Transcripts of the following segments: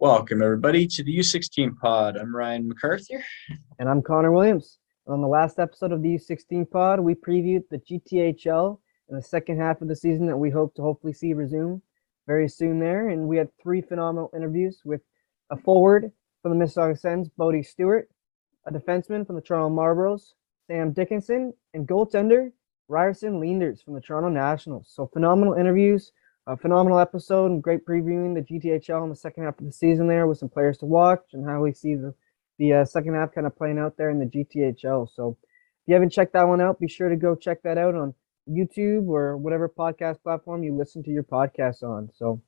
Welcome, everybody, to the U16 pod. I'm Ryan McCarthy. And I'm Connor Williams. On the last episode of the U16 pod, we previewed the GTHL in the second half of the season that we hope to hopefully see resume very soon there. And we had three phenomenal interviews with a forward from the Mississauga Sens, Bodie Stewart, a defenseman from the Toronto Marlboros, Sam Dickinson, and goaltender Ryerson Leenders from the Toronto Nationals. So phenomenal interviews, a phenomenal episode, and great previewing the GTHL in the second half of the season there with some players to watch and how we see the second half kind of playing out there in the GTHL. So if you haven't checked that one out, be sure to go check that out on YouTube or whatever podcast platform you listen to your podcasts on. So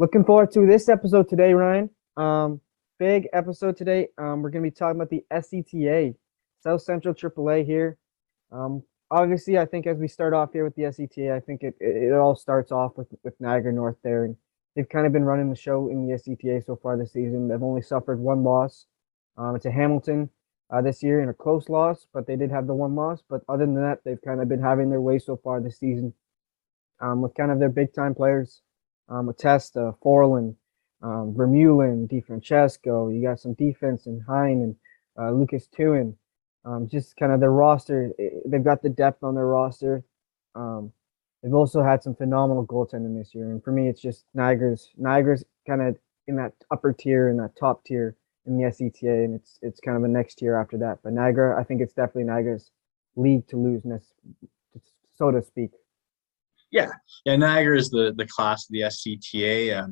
looking forward to this episode today, Ryan. Big episode today. We're going to be talking about the SCTA, South Central AAA here. Obviously, I think as we start off here with the SCTA, I think it all starts off with Niagara North there. And they've kind of been running the show in the SCTA so far this season. They've only suffered one loss. It's a Hamilton this year in a close loss, but they did have the one loss. But other than that, they've kind of been having their way so far this season with kind of their big-time players, with Testa, Forlin, Vermeulen, DiFrancesco. You got some defense in Hein and Lucas Tuin. Just kind of their roster. They've got the depth on their roster. They've also had some phenomenal goaltending this year. And for me, it's just Niagara's kind of in that upper tier, in that top tier in the SCTA, and it's kind of the next tier after that. But Niagara, I think it's definitely Niagara's league to lose, so to speak. Yeah, Niagara is the class of the SCTA.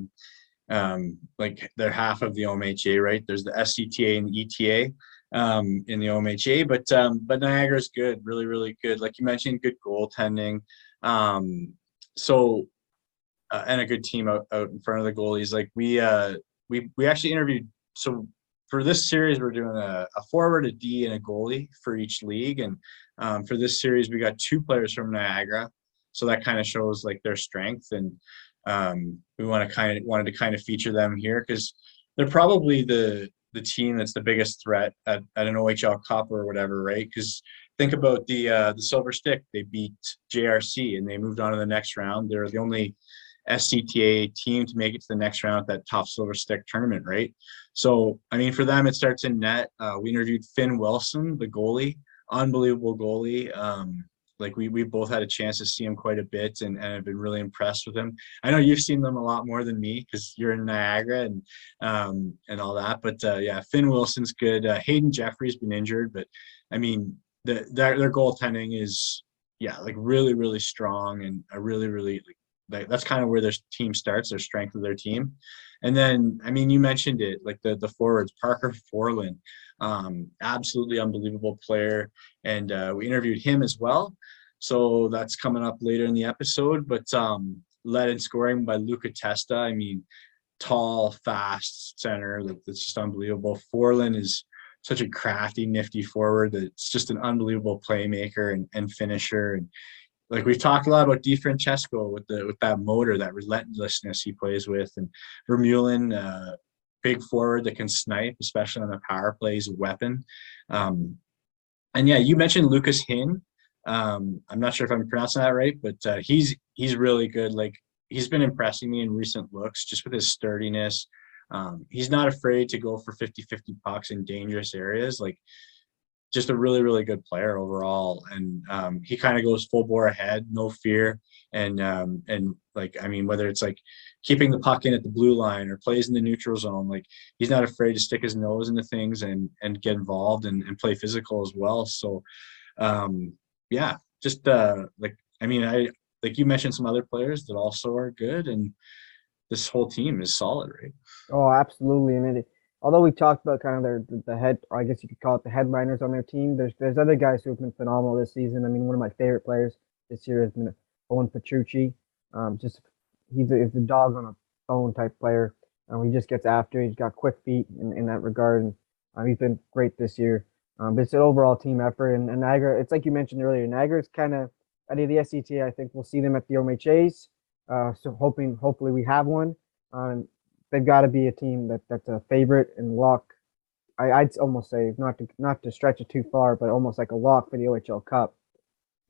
Like they're half of the OMHA, right? There's the SCTA and the ETA in the OMHA, but Niagara's good, really, really good. Like you mentioned, good goaltending. And a good team out in front of the goalies. Like we actually interviewed. So for this series, we're doing a forward, a D, and a goalie for each league. And for this series, we got two players from Niagara. So that kind of shows like their strength. And we wanted to kind of feature them here because they're probably the team that's the biggest threat at an OHL Cup or whatever, right? Because think about the Silver Stick. They beat JRC and they moved on to the next round. They're the only SCTA team to make it to the next round at that top Silver Stick tournament, right? So, I mean, for them, it starts in net. We interviewed Finn Wilson, the goalie, unbelievable goalie. Like we both had a chance to see him quite a bit and have been really impressed with him. I know you've seen them a lot more than me because you're in Niagara and all that. But yeah, Finn Wilson's good. Hayden Jeffrey's been injured, but I mean, their goaltending is like really, really strong and a really, really like that's kind of where their team starts, their strength of their team. And then, I mean, you mentioned it, like the forwards, Parker Forlin, absolutely unbelievable player. And we interviewed him as well. So that's coming up later in the episode. But led in scoring by Luca Testa. I mean, tall, fast center. That's just unbelievable. Forlin is such a crafty, nifty forward that's just an unbelievable playmaker and finisher. And like we've talked a lot about DiFrancesco with that motor, that relentlessness he plays with, and Vermeulen, big forward that can snipe, especially on the power play, is a weapon. And yeah, you mentioned Lucas Hin. I'm not sure if I'm pronouncing that right, but he's really good. Like he's been impressing me in recent looks just with his sturdiness. He's not afraid to go for 50-50 pucks in dangerous areas. Like just a really, really good player overall. And he kind of goes full bore ahead, no fear. And like, I mean, whether it's like keeping the puck in at the blue line or plays in the neutral zone, like he's not afraid to stick his nose into things and get involved and play physical as well. So yeah, just like, I mean, like you mentioned some other players that also are good, and this whole team is solid, right? Oh, absolutely. And although we talked about kind of the head, or I guess you could call it the headliners on their team, there's other guys who have been phenomenal this season. I mean, one of my favorite players this year has been Owen Petrucci. Just he's a dog on a bone type player. He just gets after. He's got quick feet in that regard, and he's been great this year. But it's an overall team effort, and Niagara. It's like you mentioned earlier. Niagara's kind of out of the SCTA. I think we'll see them at the OMHAs. So hopefully we have one. They've got to be a team that's a favorite and lock. I'd almost say not to stretch it too far, but almost like a lock for the OHL Cup.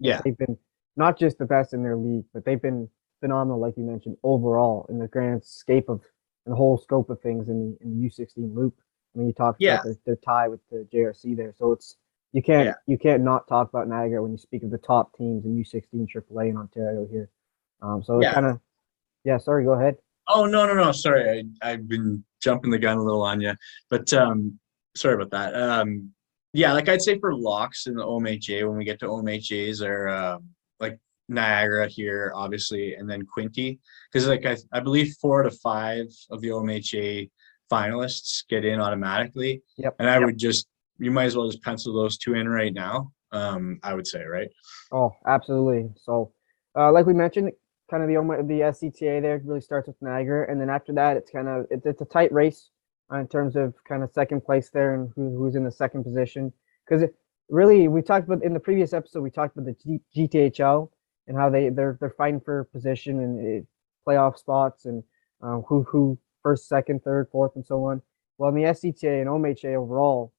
Yeah, They've been not just the best in their league, but they've been phenomenal, like you mentioned, overall in the grand scape of and the whole scope of things in the U16 loop. I mean, you talked Yeah, about their tie with the JRC there, so it's yeah. you can't not talk about Niagara when you speak of the top teams in U16 AAA in Ontario here. So it Yeah. kind of yeah. Sorry, go ahead. Oh, no, no, no. Sorry. I've been jumping the gun a little on you, but sorry about that. Yeah, like I'd say for locks in the OMHA, when we get to OMHAs are like Niagara here, obviously, and then Quinty. Because like I believe 4 to 5 of the OMHA finalists get in automatically. Yep. And I would just you might as well just pencil those two in right now. I would say, right? Oh, absolutely. So, like we mentioned, kind of the SCTA there really starts with Niagara, and then after that, it's a tight race in terms of kind of second place there and who's in the second position. Because really, we talked about in the previous episode, we talked about the GTHL and how they're fighting for position and playoff spots and who first, second, third, fourth, and so on. Well, in the SCTA and OMHA overall,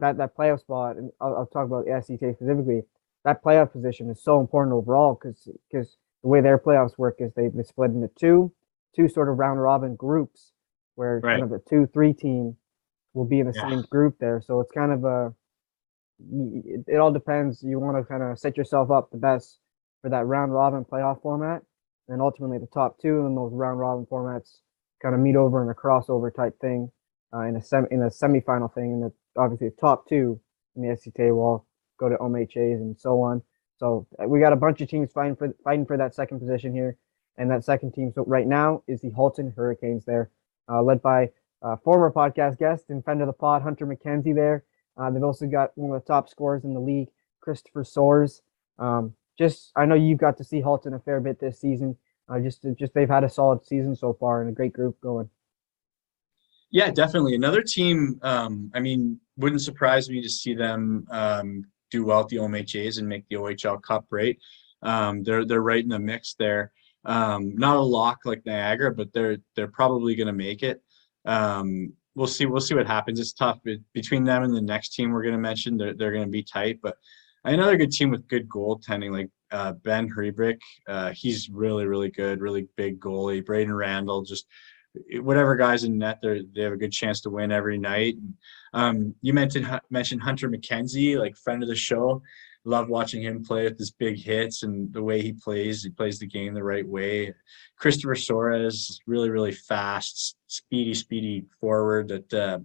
that playoff spot, and I'll talk about the SCTA specifically, that playoff position is so important overall because the way their playoffs work is they split into two sort of round robin groups where kind Right. of the 2, 3 team will be in the Yeah. same group there. So it's kind of it all depends. You want to kind of set yourself up the best for that round robin playoff format, and ultimately the top two in those round robin formats kind of meet over in a crossover type thing in a semifinal thing, and obviously the top two in the SCTA will go to OMHAs and so on. So we got a bunch of teams fighting for that second position here, and that second team. So right now is the Halton Hurricanes there, led by former podcast guest and friend of the pod Hunter McKenzie there. They've also got one of the top scorers in the league, Christopher Soares. I know you've got to see Halton a fair bit this season. Just they've had a solid season so far and a great group going. Yeah, definitely. Another team, I mean, wouldn't surprise me to see them do well at the OMHAs and make the OHL Cup, right? They're right in the mix there. Not a lock like Niagara, but they're probably going to make it. We'll see what happens. It's tough between them and the next team we're going to mention. They're going to be tight, but another good team with good goaltending like Ben Hrebrick. He's really good, really big goalie. Braden Randall, just whatever guys in net, they have a good chance to win every night. You mentioned Hunter McKenzie, like friend of the show. Love watching him play with his big hits and the way he plays. He plays the game the right way. Christopher Soares, really fast, speedy forward. That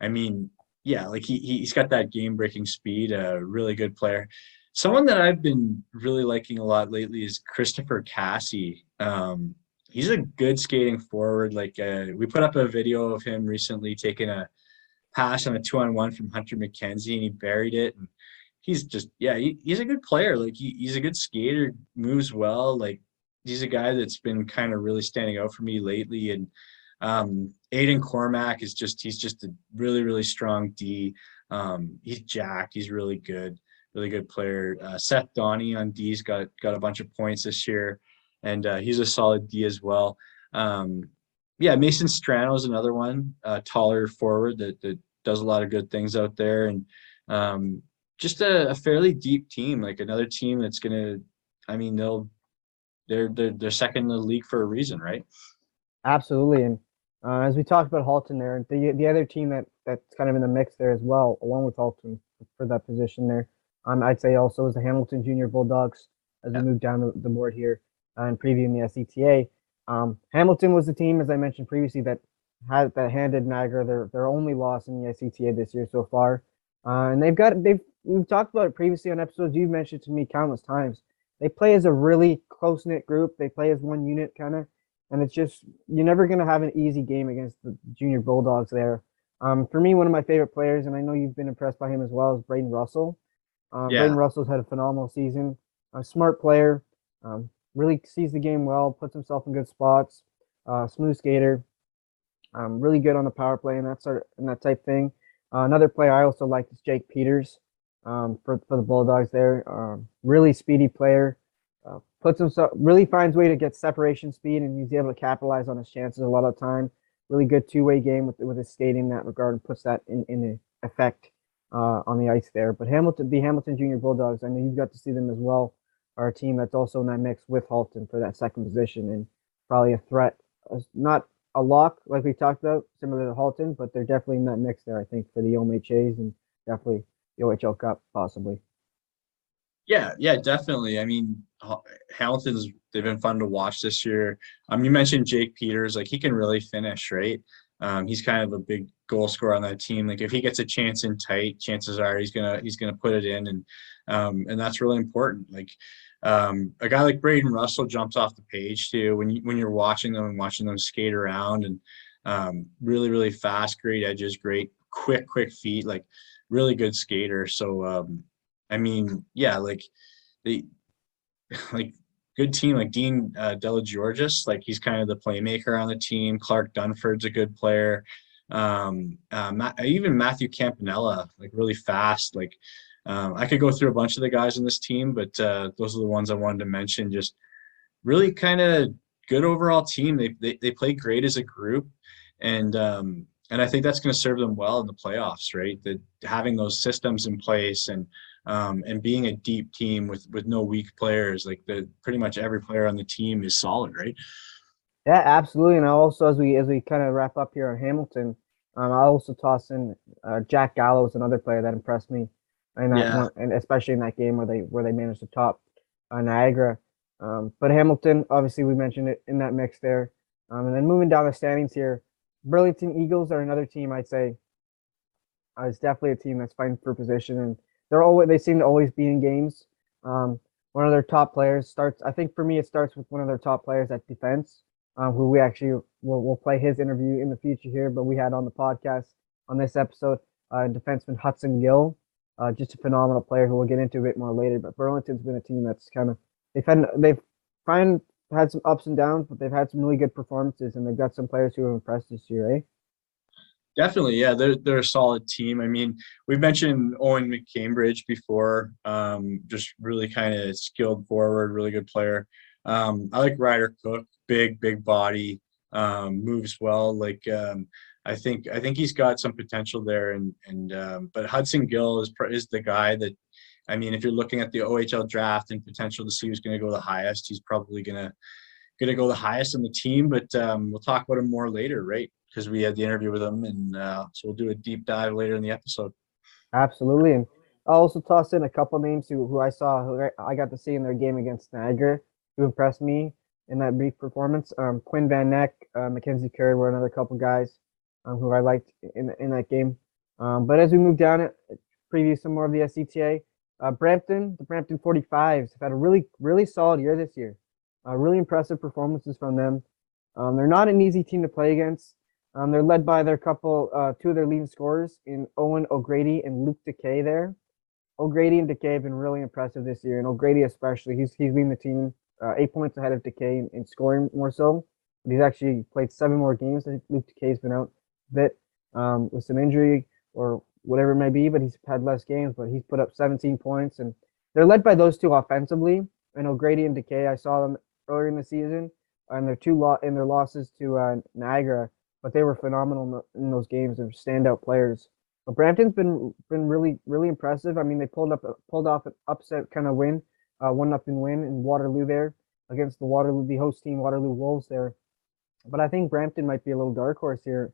I mean, yeah, like he's got that game breaking speed. A really good player. Someone that I've been really liking a lot lately is Christopher Cassie. He's a good skating forward. Like we put up a video of him recently taking a pass on a 2-on-1 from Hunter McKenzie and he buried it. And he's just he's a good player. Like he's a good skater, moves well. Like he's a guy that's been kind of really standing out for me lately. And Aiden Cormack is he's just a really strong D. He's jacked. He's really good player. Seth Donnie on D's got a bunch of points this year, and he's a solid D as well. Yeah, Mason Strano is another one, taller forward that does a lot of good things out there, and just a fairly deep team, like another team that's gonna. I mean, they're second in the league for a reason, right? Absolutely, and as we talked about Halton there, the other team that's kind of in the mix there as well, along with Halton for that position there, I'd say also is the Hamilton Junior Bulldogs as we Yeah. move down the board here and previewing the SCTA. Hamilton was the team, as I mentioned previously, that handed Niagara their only loss in the SCTA this year so far, and we've talked about it previously on episodes. You've mentioned to me countless times. They play as a really close knit group. They play as one unit, kind of, and it's just you're never going to have an easy game against the Junior Bulldogs there. For me, one of my favorite players, and I know you've been impressed by him as well, is Braden Russell. Yeah. Braden Russell's had a phenomenal season. A smart player, really sees the game well, puts himself in good spots. Smooth skater, really good on the power play and that type thing. Another player I also like is Jake Peters, for the Bulldogs there. Really speedy player. Really finds way to get separation speed, and he's able to capitalize on his chances a lot of the time. Really good two-way game with his skating in that regard, and puts that in effect on the ice there. But the Hamilton Junior Bulldogs, I know you've got to see them as well, are a team that's also in that mix with Halton for that second position, and probably a threat, not a lock like we talked about, similar to Halton, but they're definitely in that mix there. I think for the OMHAs and definitely the OHL Cup possibly. Yeah, definitely. I mean, Hamilton's they've been fun to watch this year. You mentioned Jake Peters, like he can really finish, right? He's kind of a big goal scorer on that team. Like if he gets a chance in tight, chances are he's gonna put it in, and that's really important. Like a guy like Braden Russell jumps off the page too when you're watching them and watching them skate around, and really fast, great edges, great quick feet, like really good skater. So I mean, yeah, like they like good team like Dean Delageorgis, like he's kind of the playmaker on the team. Clark Dunford's a good player. Even Matthew Campanella, like really fast. Like I could go through a bunch of the guys on this team, but those are the ones I wanted to mention. Just really kind of good overall team. They play great as a group, and I think that's going to serve them well in the playoffs, right? That having those systems in place and being a deep team with no weak players, like the pretty much every player on the team is solid, right? Yeah, absolutely. And also as we kind of wrap up here on Hamilton, I'll also toss in Jack Gallows, another player that impressed me, in that Yeah, one, and especially in that game where they managed to top Niagara. But Hamilton, obviously, we mentioned it in that mix there. And then moving down the standings here, Burlington Eagles are another team I'd say it's definitely a team that's fighting for position, and they seem to always be in games. Um, One of their top players starts. I think for me, it starts with one of their top players at defense, who we actually will play his interview in the future here. But we had on the podcast on this episode, defenseman Hudson Gill, just a phenomenal player who we'll get into a bit more later. But Burlington's been a team that's kind of they've find had some ups and downs, but they've had some really good performances, and they've got some players who have impressed this year, eh? definitely. Yeah, they're a solid team. I mean, we've mentioned Owen McCambridge before. Just really kind of skilled forward, really good player. I like Ryder Cook, big body, moves well. Like I think he's got some potential there, and but Hudson Gill is the guy that. I mean, if you're looking at the OHL draft and potential to see who's going to go the highest, he's probably gonna go the highest on the team. But we'll talk about him more later, right? Because we had the interview with him, and so we'll do a deep dive later in the episode. Absolutely, and I'll also toss in a couple names who I saw who I got to see in their game against Niagara, who impressed me in that brief performance. Quinn Van Neck, Mackenzie Curry were another couple guys who I liked in that game. But as we move down it, preview some more of the SCTA. The Brampton 45s have had a really solid year this year. Really impressive performances from them. They're not an easy team to play against. They're led by two of their leading scorers in Owen O'Grady and Luke Decay there. O'Grady and Decay have been really impressive this year, and O'Grady especially. He's leading the team 8 points ahead of Decay in scoring more so. But he's actually played 7 more games. I think Luke Decay's been out a bit with some injury or whatever it may be, but he's had less games. But he's put up 17 points, and they're led by those two offensively. And O'Grady and Decay, I saw them earlier in the season, and their losses to Niagara, but they were phenomenal in those games. They're standout players. But Brampton's been really impressive. I mean, they pulled off an upset kind of win, 1-0 win in Waterloo there against the host team Waterloo Wolves there. But I think Brampton might be a little dark horse here,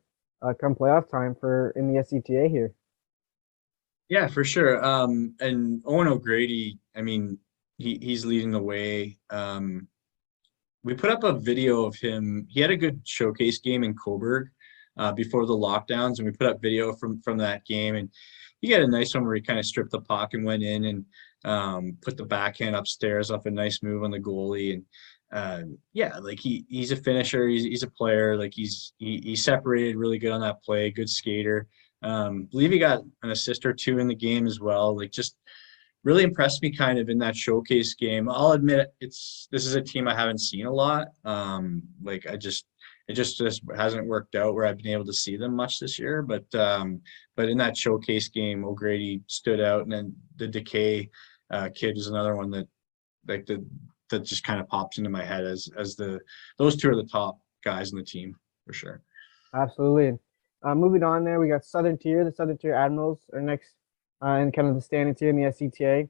come playoff time for in the SCTA here. Yeah, for sure. And Owen O'Grady, I mean, he's leading the way. We put up a video of him. He had a good showcase game in Coburg before the lockdowns, and we put up video from that game. And he got a nice one where he kind of stripped the puck and went in and put the backhand upstairs off a nice move on the goalie. And yeah, like he's a finisher. He's a player. Like he separated really good on that play. Good skater. Believe he got an assist or two in the game as well. Like just really impressed me kind of in that showcase game. I'll admit this is a team I haven't seen a lot. Like it just hasn't worked out where I've been able to see them much this year. But in that showcase game, O'Grady stood out, and then the Decay kid is another one that like that just kind of pops into my head as those two are the top guys in the team for sure. Absolutely. And moving on there, we got the Southern Tier Admirals are next in kind of the standings here in the SCTA.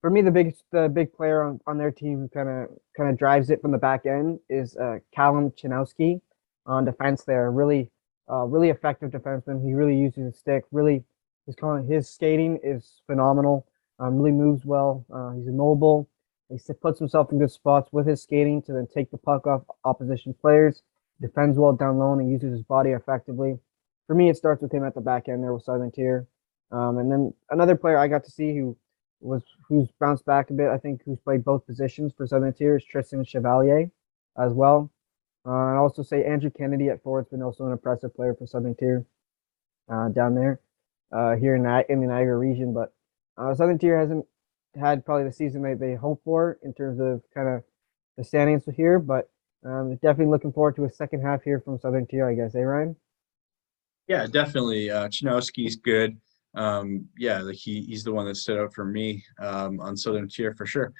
For me, the big player on their team who kind of drives it from the back end is Callum Chanowski. on defense there. Really effective defenseman. He really uses his stick. Really, his skating is phenomenal. Really moves well. He's mobile. Puts himself in good spots with his skating to then take the puck off opposition players. Defends well down low and uses his body effectively. For me, it starts with him at the back end there with Southern Tier. And then another player I got to see who's bounced back a bit, I think, who's played both positions for Southern Tier is Tristan Chevalier as well. I'd also say Andrew Kennedy at forward's been also an impressive player for Southern Tier down there here in the Niagara region. But Southern Tier hasn't had probably the season they hope for in terms of kind of the standings here. But definitely looking forward to a second half here from Southern Tier, I guess. Eh, Ryan? Yeah, definitely. Chinowski's good. Yeah, like he's the one that stood out for me on Southern Tier for sure.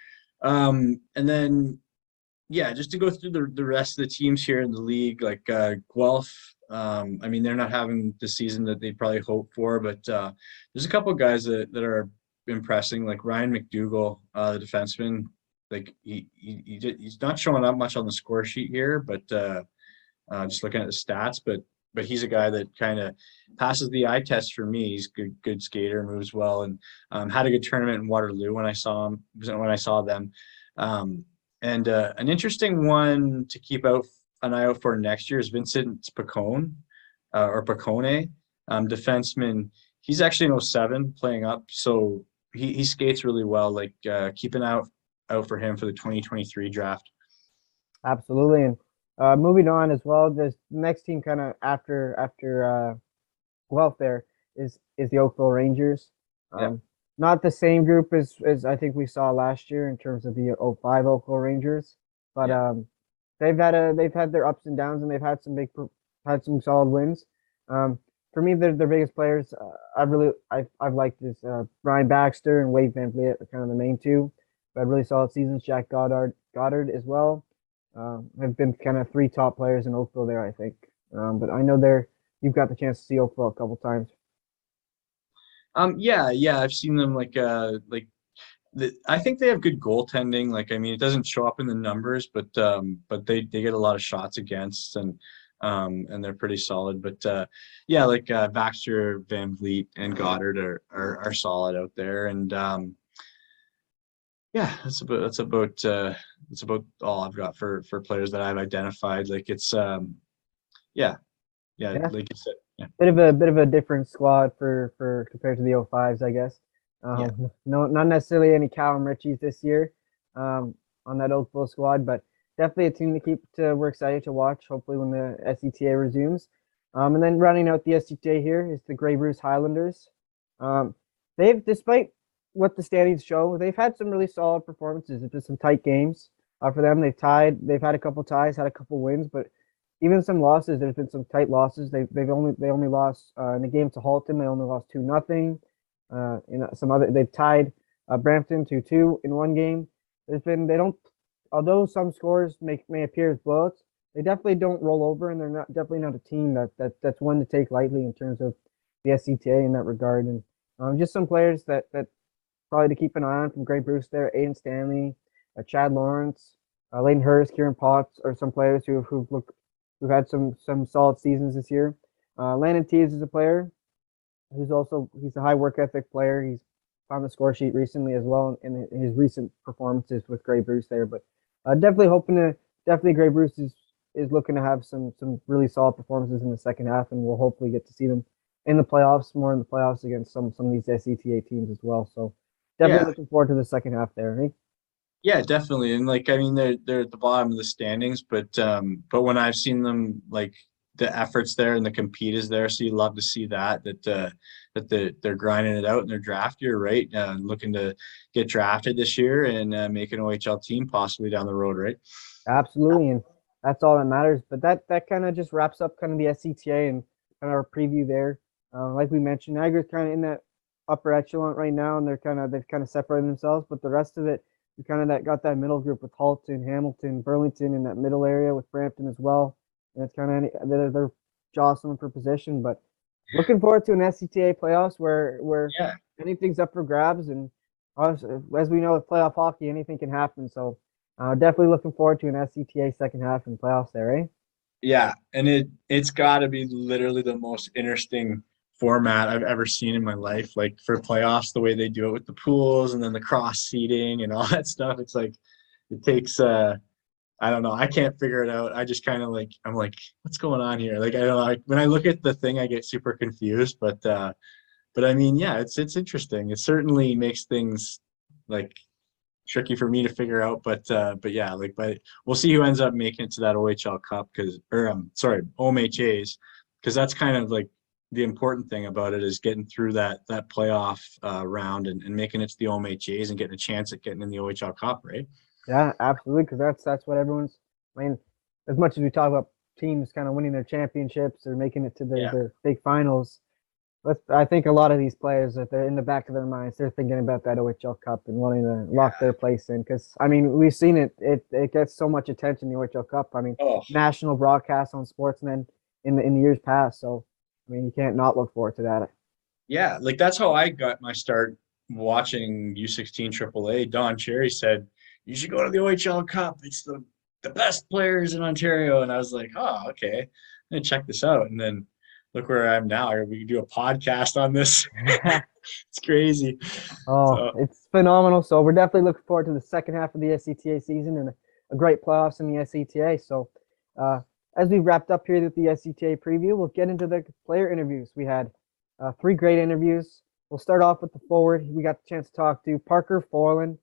And then yeah, just to go through the rest of the teams here in the league, like Guelph. I mean, they're not having the season that they'd probably hope for, but there's a couple of guys that are impressing, like Ryan McDougall, the defenseman. Like he's not showing up much on the score sheet here, but just looking at the stats, but he's a guy that kind of passes the eye test for me. He's good skater, moves well, and had a good tournament in Waterloo when I saw them. And an interesting one to keep an eye out for next year is Vincent Picone, or Picone, defenseman. He's actually in 07 playing up, so he skates really well. Like keep an eye out for him for the 2023 draft. Absolutely. And moving on as well, the next team kind of after Guelph there is the Oakville Rangers. Yeah. Not the same group as I think we saw last year in terms of the 05 Oakville Rangers, but Yeah. they've had their ups and downs and they've had some solid wins. For me, their biggest players I've liked is Ryan Baxter and Wade Van Vliet are kind of the main two. But really solid seasons. Jack Goddard as well. Have been kind of three top players in Oakville there, I think. But I know you've got the chance to see Oakville a couple times. Yeah, I've seen them I think they have good goaltending. Like, I mean, it doesn't show up in the numbers, but they get a lot of shots against and they're pretty solid. But yeah, like Baxter, Van Vliet, and Goddard are solid out there. And yeah, that's about all I've got for players that I've identified. Like it's yeah, Yeah, like you said, yeah. bit of a different squad for compared to the 05s, I guess. Yeah. No, not necessarily any Callum Richies this year on that Oakville squad, but definitely a team to keep. We're excited to watch. Hopefully, when the SCTA resumes. And then rounding out the SCTA here is the Grey Bruce Highlanders. They've, despite what the standings show, they've had some really solid performances. It's just some tight games for them. They've had a couple ties, had a couple wins, but even some losses. There's been some tight losses. They only lost in the game to Halton. They only lost 2-0. They've tied Brampton 2-2 in one game. Although some scores may appear as blowouts, they definitely don't roll over, and they're definitely not a team that's one to take lightly in terms of the SCTA in that regard. And just some players that probably to keep an eye on from Grey Bruce there: Aiden Stanley, Chad Lawrence, Layton Hurst, Kieran Potts are some players who've had some solid seasons this year. Landon Tees is a player he's a high work ethic player. He's on the score sheet recently as well in his recent performances with Grey Bruce there. But definitely Grey Bruce is looking to have some really solid performances in the second half, and we'll hopefully get to see them in the playoffs, more in the playoffs against some of these SCTA teams as well. So definitely looking forward to the second half there. Right? Yeah, definitely. And like, I mean, they're at the bottom of the standings, but when I've seen them, like the efforts there and the compete is there, so you love to see that they're grinding it out in their draft year, right? Looking to get drafted this year and make an OHL team possibly down the road, right? Absolutely, and that's all that matters. But that kind of just wraps up kind of the SCTA and kind of our preview there. Like we mentioned, Niagara's kind of in that upper echelon right now, and they've kind of separated themselves. But the rest of it, we kind of got that middle group with Halton, Hamilton, Burlington in that middle area with Brampton as well. And it's kind of they're jostling for position. But looking forward to an SCTA playoffs where Yeah. anything's up for grabs, and as we know with playoff hockey, anything can happen. So definitely looking forward to an SCTA second half and playoffs there, eh? Yeah, and it's got to be literally the most interesting format I've ever seen in my life. Like for playoffs, the way they do it with the pools and then the cross seeding and all that stuff. It's like it takes I don't know. I can't figure it out. I just kind of like I'm like, what's going on here? Like I don't know. When I look at the thing, I get super confused. But I mean, yeah, it's interesting. It certainly makes things like tricky for me to figure out. But yeah, like but we'll see who ends up making it to that OHL Cup because or sorry, OMHAs, because that's kind of like the important thing about it is getting through that playoff round and making it to the OMHAs and getting a chance at getting in the OHL Cup, right? Yeah, absolutely, because that's what everyone's. I mean, as much as we talk about teams kind of winning their championships or making it to Yeah. the big finals, I think a lot of these players, if they're in the back of their minds, they're thinking about that OHL Cup and wanting to lock their place in. Because I mean, we've seen it; it gets so much attention. The OHL Cup. I mean, Oh, national broadcasts on Sportsnet in the years past. So, I mean, you can't not look forward to that. yeah. Like that's how I got my start watching U16 AAA. Don Cherry said, you should go to the OHL Cup. It's the best players in Ontario. And I was like, oh, okay. I'm gonna check this out. And then look where I am now. We can do a podcast on this. It's crazy. Oh, So it's phenomenal. So we're definitely looking forward to the second half of the SCTA season and a great playoffs in the SCTA. So uh, as we wrapped up here with the SCTA preview, we'll get into the player interviews. We had three great interviews. We'll start off with the forward. We got the chance to talk to Parker Forlin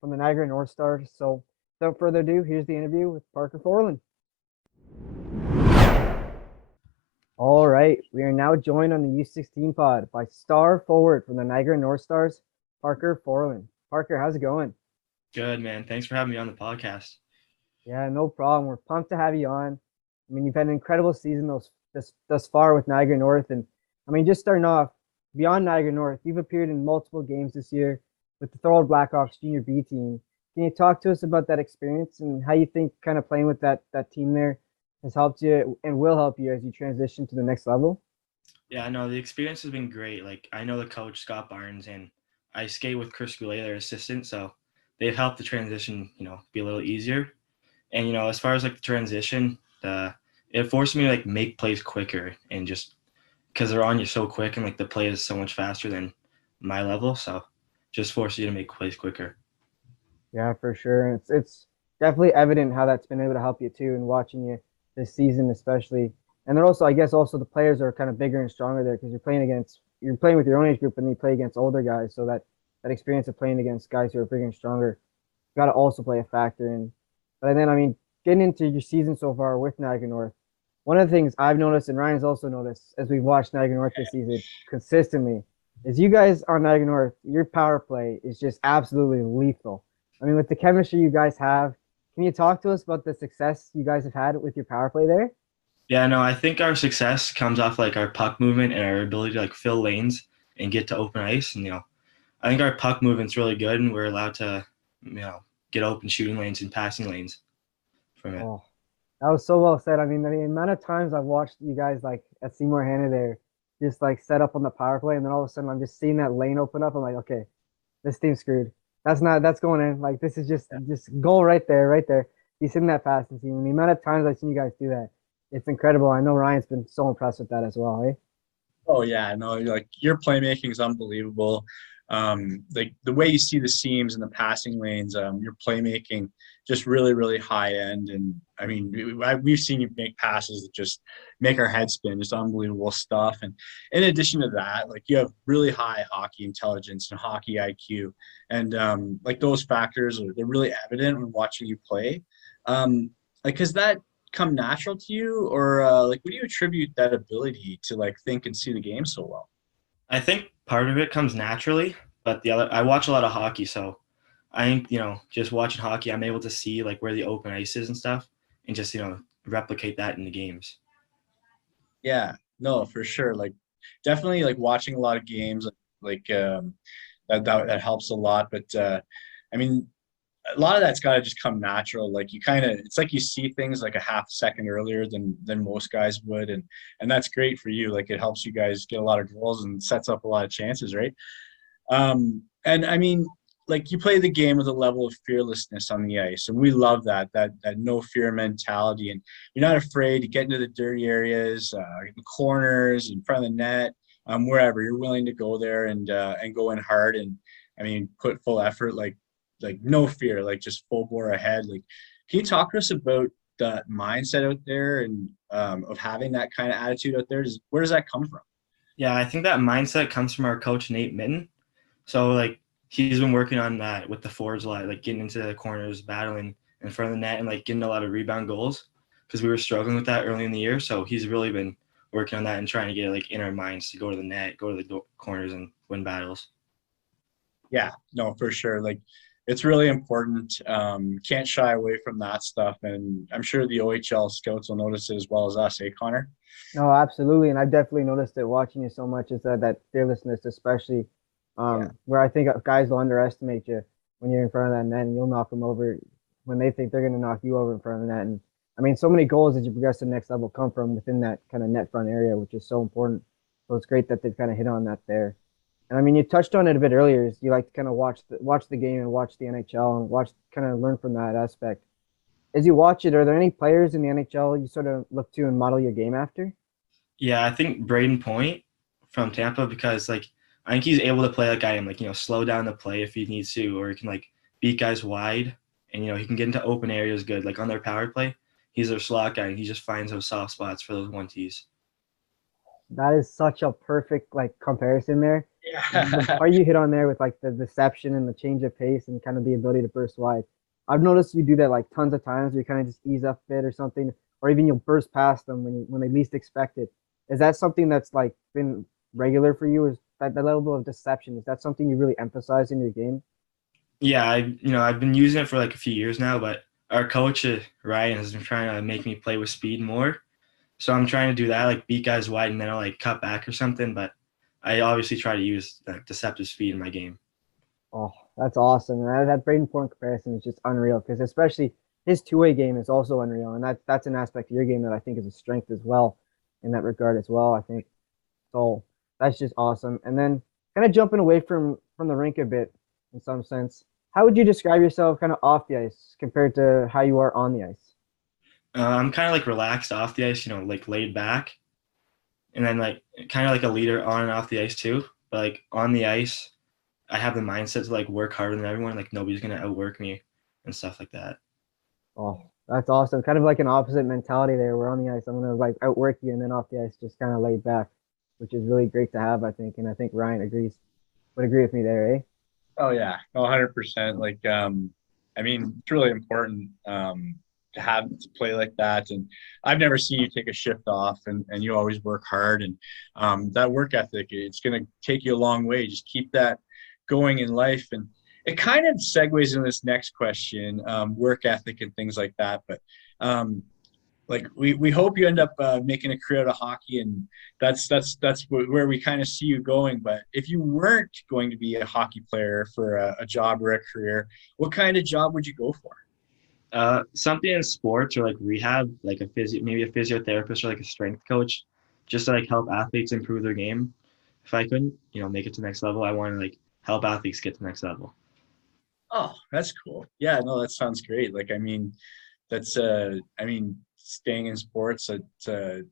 from the Niagara North Stars. So without further ado, here's the interview with Parker Forlin. All right, we are now joined on the U16 pod by star forward from the Niagara North Stars, Parker Forlin. Parker, how's it going? Good, man. Thanks for having me on the podcast. Yeah, no problem. We're pumped to have you on. I mean, you've had an incredible season thus far with Niagara North, and I mean, just starting off beyond Niagara North, you've appeared in multiple games this year with the Thorold Blackhawks Junior B team. Can you talk to us about that experience and how you think kind of playing with that team there has helped you and will help you as you transition to the next level? Yeah, I know the experience has been great. Like I know the coach Scott Barnes and I skate with Chris Goulet, their assistant, so they've helped the transition, be a little easier. And as far as like the transition, it forced me to like make plays quicker and just because they're on you so quick and like the play is so much faster than my level, so just force you to make plays quicker. Yeah, for sure. It's definitely evident how that's been able to help you too, and watching you this season especially. And they're also, I guess, also the players are kind of bigger and stronger there because you're playing with your own age group and you play against older guys. So that experience of playing against guys who are bigger and stronger got to also play a factor in. But then, I mean, getting into your season so far with Niagara North, one of the things I've noticed and Ryan's also noticed as we've watched Niagara North this season consistently is you guys on Niagara North, your power play is just absolutely lethal. I mean, with the chemistry you guys have, can you talk to us about the success you guys have had with your power play there? Yeah, no, I think our success comes off like our puck movement and our ability to like fill lanes and get to open ice. And I think our puck movement's really good, and we're allowed to, you know, get open shooting lanes and passing lanes from it. Oh, that was so well said. I mean, the amount of times I've watched you guys like at Seymour Hannah there, just like set up on the power play, and then all of a sudden I'm just seeing that lane open up. I'm like, okay, this team's screwed. That's going in. Like this is just goal right there, right there. He's hitting that pass and seeing the amount of times I've seen you guys do that. It's incredible. I know Ryan's been so impressed with that as well, eh? oh yeah, no, like your playmaking is unbelievable. Like the way you see the seams and the passing lanes, your playmaking just really, really high end. And I mean, we've seen you make passes that just make our head spin, just unbelievable stuff. And in addition to that, like you have really high hockey intelligence and hockey IQ, and like those factors they're really evident when watching you play. Like, has that come natural to you, or like what do you attribute that ability to like think and see the game so well? I think part of it comes naturally, but the other, I watch a lot of hockey, so I think just watching hockey, I'm able to see like where the open ice is and stuff, and just replicate that in the games. Yeah, no, for sure. Like definitely like watching a lot of games like that helps a lot. But I mean a lot of that's got to just come natural. Like you kind of it's like you see things like a half second earlier than most guys would, and that's great for you. Like it helps you guys get a lot of goals and sets up a lot of chances, right? And I mean, like you play the game with a level of fearlessness on the ice, and we love that no fear mentality, and you're not afraid to get into the dirty areas, in the corners, in front of the net, wherever. You're willing to go there and go in hard, and I mean put full effort, like no fear, like just full bore ahead. Like, can you talk to us about the mindset out there and of having that kind of attitude out there? Where does that come from? Yeah, I think that mindset comes from our coach Nate Mitten. So like he's been working on that with the forwards a lot, like getting into the corners, battling in front of the net, and like getting a lot of rebound goals because we were struggling with that early in the year. So he's really been working on that and trying to get like in our minds to go to the net, go to the corners, and win battles. Yeah, no, for sure. Like, it's really important. Can't shy away from that stuff, and I'm sure the OHL scouts will notice it as well as us, eh, Connor? No, absolutely, and I've definitely noticed it watching you so much. Is that fearlessness, especially where I think guys will underestimate you when you're in front of that net, and you'll knock them over when they think they're going to knock you over in front of the net. And I mean, so many goals as you progress to the next level come from within that kind of net front area, which is so important. So it's great that they've kind of hit on that there. And I mean, you touched on it a bit earlier. Is you like to kind of watch the game and watch the NHL and kind of learn from that aspect. As you watch it, are there any players in the NHL you sort of look to and model your game after? Yeah, I think Braden Point from Tampa, because like I think he's able to play like I am, like, slow down the play if he needs to, or he can like beat guys wide, and he can get into open areas good. Like on their power play, he's their slot guy, and he just finds those soft spots for those 1-Ts. That is such a perfect like comparison there. The Yeah. part you hit on there with like the deception and the change of pace and kind of the ability to burst wide. I've noticed you do that like tons of times where you kind of just ease up a bit or something, or even you'll burst past them when they least expect it. Is that something that's like been regular for you? Is that level of deception? Is that something you really emphasize in your game? Yeah, I've been using it for like a few years now, but our coach Ryan has been trying to make me play with speed more. So I'm trying to do that, like beat guys wide and then I'll like cut back or something. But I obviously try to use like deceptive speed in my game. Oh, that's awesome. And that Braden Point comparison is just unreal because especially his two-way game is also unreal. And that's an aspect of your game that I think is a strength as well in that regard as well, I think. So that's just awesome. And then kind of jumping away from the rink a bit in some sense, how would you describe yourself kind of off the ice compared to how you are on the ice? I'm kind of like relaxed off the ice, like laid back, and then like kind of like a leader on and off the ice too. But like on the ice, I have the mindset to like work harder than everyone. Like nobody's gonna outwork me and stuff like that. Oh, that's awesome. Kind of like an opposite mentality there. We're on the ice. I'm gonna like outwork you, and then off the ice, just kind of laid back, which is really great to have, I think. And I think Ryan would agree with me there, eh? Oh yeah, no, 100%. Like, I mean, it's really important to have to play like that. And I've never seen you take a shift off, and you always work hard. And that work ethic, it's going to take you a long way. Just keep that going in life. And it kind of segues into this next question, work ethic and things like that. But like we hope you end up making a career out of hockey, and that's where we kind of see you going. But if you weren't going to be a hockey player for a job or a career, what kind of job would you go for? Something in sports or like rehab, like maybe a physiotherapist or like a strength coach, just to like help athletes improve their game. If I couldn't, make it to the next level, I want to like help athletes get to the next level. Oh, that's cool. Yeah, no, that sounds great. Like, I mean, that's I mean, staying in sports, it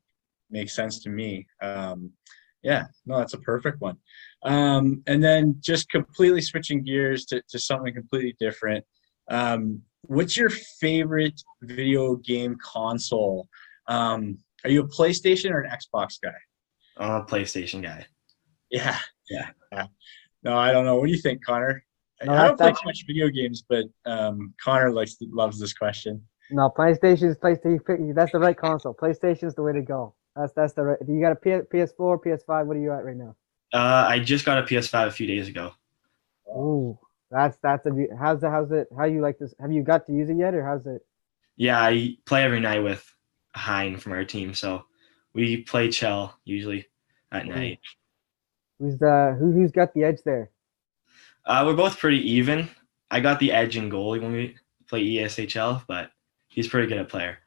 makes sense to me. Yeah, no, that's a perfect one. And then just completely switching gears to something completely different. What's your favorite video game console? Are you a PlayStation or an Xbox guy? I'm a PlayStation guy. Yeah, yeah. No, I don't know. What do you think, Connor? No, I don't play that's too much video games, but Connor loves this question. no PlayStation. That's the right console. PlayStation's the way to go. That's the right. You got a PS4, PS5. What are you at right now? I just got a PS5 a few days ago. Ooh, that's a how's it how you like this? Have you got to use it yet, or how's it? Yeah, I play every night with Hein from our team, so we play Chell usually at Ooh, night. who's got the edge there? We're both pretty even. I got the edge in goalie when we play ESHL, but he's pretty good at player.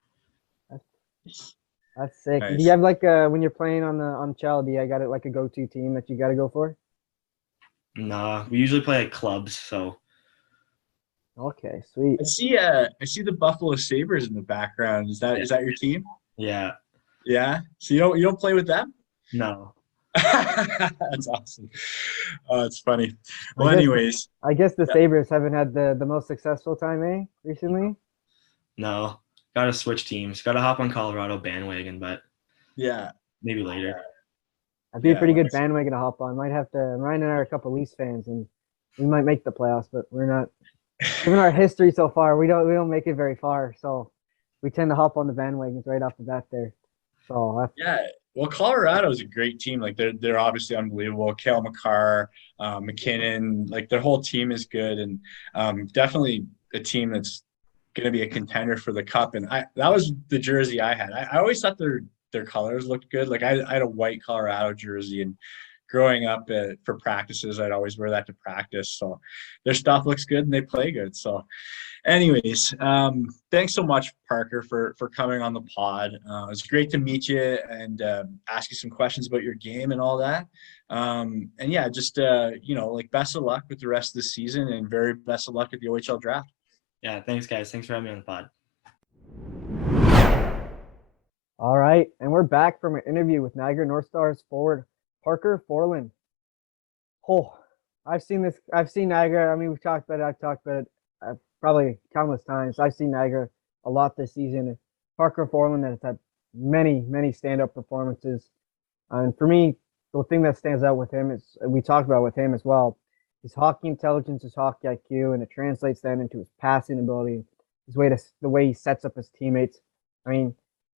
That's, that's sick. Do you Nice. have like when you're playing on Chell, do you got it like a go-to team that you got to go for? Nah, we usually play at clubs, so Okay, sweet. I see the Buffalo Sabres in the background. Is that your team? Yeah. Yeah. So you don't play with them? No. That's awesome. Oh, it's funny. I Well, guess anyways, I guess the yeah. Sabres haven't had the most successful time, recently. No. Gotta switch teams. Gotta hop on Colorado bandwagon, but Yeah. maybe later. That'd be a Yeah. pretty good bandwagon to hop on. Might have to. Ryan and I are a couple Leafs fans, and we might make the playoffs, but we're not. Given our history so far, we don't make it very far. So we tend to hop on the bandwagons right off the bat there. So Yeah. Well, Colorado is a great team. Like they're obviously unbelievable. Kale McCarr, McKinnon, like their whole team is good, and definitely a team that's going to be a contender for the cup. And that was the jersey I had. I always thought their colors looked good. Like I had a white Colorado jersey, and growing up for practices, I'd always wear that to practice. So their stuff looks good and they play good. So anyways, thanks so much, Parker, for coming on the pod. It was great to meet you and ask you some questions about your game and all that. And yeah, just like best of luck with the rest of the season and very best of luck at the OHL draft. Yeah, thanks guys. Thanks for having me on the pod. all right, and we're back from an interview with Niagara North Stars forward Parker Forlin. Oh, I've seen Niagara. I mean, we've talked about it. I've talked about it probably countless times. I've seen Niagara a lot this season. Parker Forlin has had many, many stand-up performances. And for me, the thing that stands out with him is we talked about with him as well. His hockey intelligence, his hockey IQ, and it translates then into his passing ability, the way he sets up his teammates. I mean,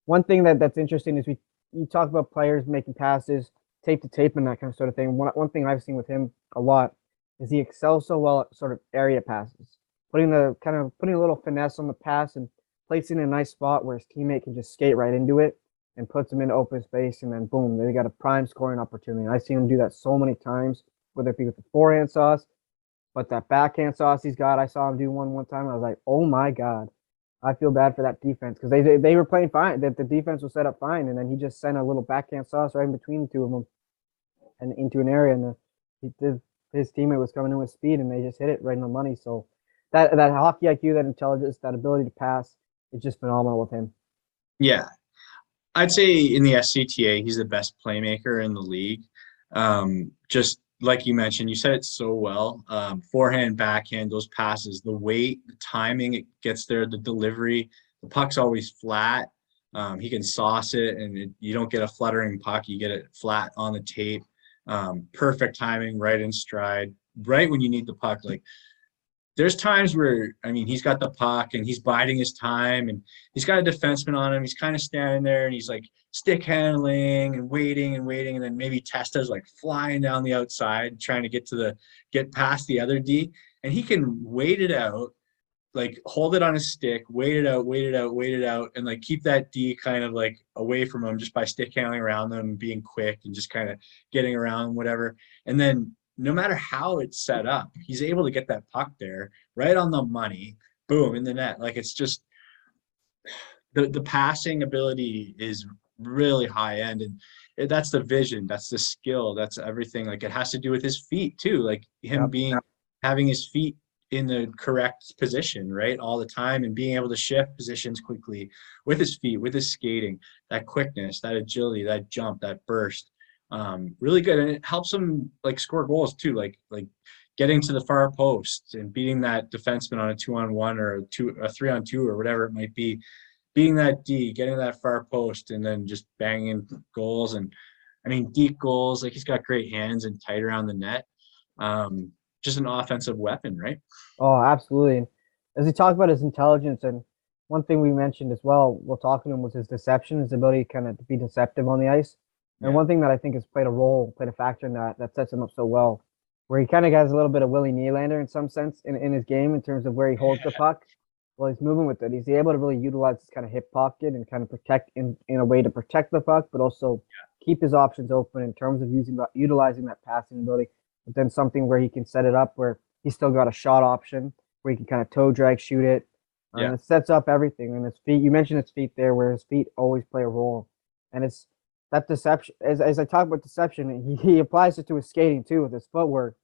one thing that's interesting is you talk about players making passes, tape to tape, and that kind of sort of thing. One thing I've seen with him a lot is he excels so well at sort of area passes, putting a little finesse on the pass and placing in a nice spot where his teammate can just skate right into it and puts him in open space, and then boom, they got a prime scoring opportunity. And I've seen him do that so many times, whether it be with the forehand sauce, but that backhand sauce he's got. I saw him do one time. I was like, oh my god, I feel bad for that defense because they were playing fine. The defense was set up fine, and then he just sent a little backhand sauce right in between the two of them and into an area, and his teammate was coming in with speed, and they just hit it right in the money. So that hockey IQ, that intelligence, that ability to pass is just phenomenal with him. Yeah. I'd say in the SCTA, he's the best playmaker in the league. Just like you mentioned, you said it so well. Forehand, backhand, those passes, the weight, the timing, it gets there, the delivery, the puck's always flat. He can sauce it, and you don't get a fluttering puck. You get it flat on the tape. Perfect timing, right in stride, right when you need the puck. Like there's times where, I mean, he's got the puck and he's biding his time and he's got a defenseman on him. He's kind of standing there and he's like stick handling and waiting. And then maybe Testa's like flying down the outside, trying to get past the other D, and he can wait it out, like hold it on his stick, wait it out, and like keep that D kind of like away from him just by stick handling around them, being quick and just kind of getting around whatever. And then no matter how it's set up, he's able to get that puck there right on the money, boom, in the net. Like it's just the passing ability is really high end, and that's the vision, that's the skill, that's everything. Like it has to do with his feet too, like him having his feet in the correct position, right, all the time, and being able to shift positions quickly with his feet, with his skating, that quickness, that agility, that jump, that burst. Really good, and it helps him like score goals too, like getting to the far post and beating that defenseman on a 2-on-1 or a 3-on-2 or whatever it might be, beating that D, getting that far post, and then just banging goals. And I mean, deep goals, like he's got great hands and tight around the net. Just an offensive weapon, right? Oh, absolutely. And as he talked about his intelligence, and one thing we mentioned as well while talking to him was his deception, his ability kind of to be deceptive on the ice. And one thing that I think has played a factor in that sets him up so well, where he kind of has a little bit of Willie Nylander in some sense in his game in terms of where he holds the puck. Well, he's moving with it. He's able to really utilize his kind of hip pocket and kind of protect in a way to protect the puck, but also keep his options open in terms of utilizing that passing ability. But then something where he can set it up where he's still got a shot option where he can kind of toe drag, shoot it. It sets up everything. And his feet, you mentioned his feet there, where his feet always play a role. And it's that deception. As I talk about deception, he applies it to his skating too with his footwork,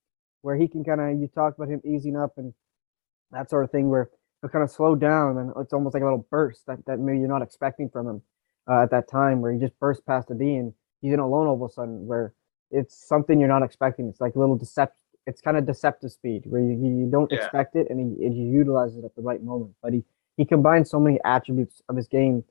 where he can you talk about him easing up and that sort of thing where he'll kind of slow down and it's almost like a little burst that maybe you're not expecting from him at that time where he just bursts past the D and he's in a lone all of a sudden where it's something you're not expecting. It's like a little it's kind of deceptive speed where you don't Yeah. expect it and he utilizes it at the right moment. But he combines so many attributes of his game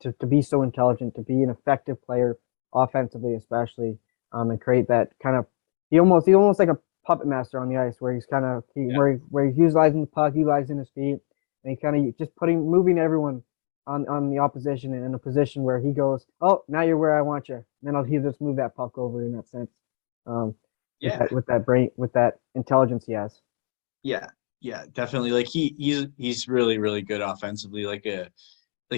to be so intelligent, to be an effective player offensively, especially, and create that kind of he's almost like a puppet master on the ice where he's kind of Yeah. where he's utilizing the puck, utilizing his feet, and he kind of just moving everyone on the opposition in a position where he goes, oh, now you're where I want you. And then he'll just move that puck over in that sense. Yeah. With that brain, with that intelligence he has. Yeah. Yeah, definitely. Like he's really, really good offensively. Like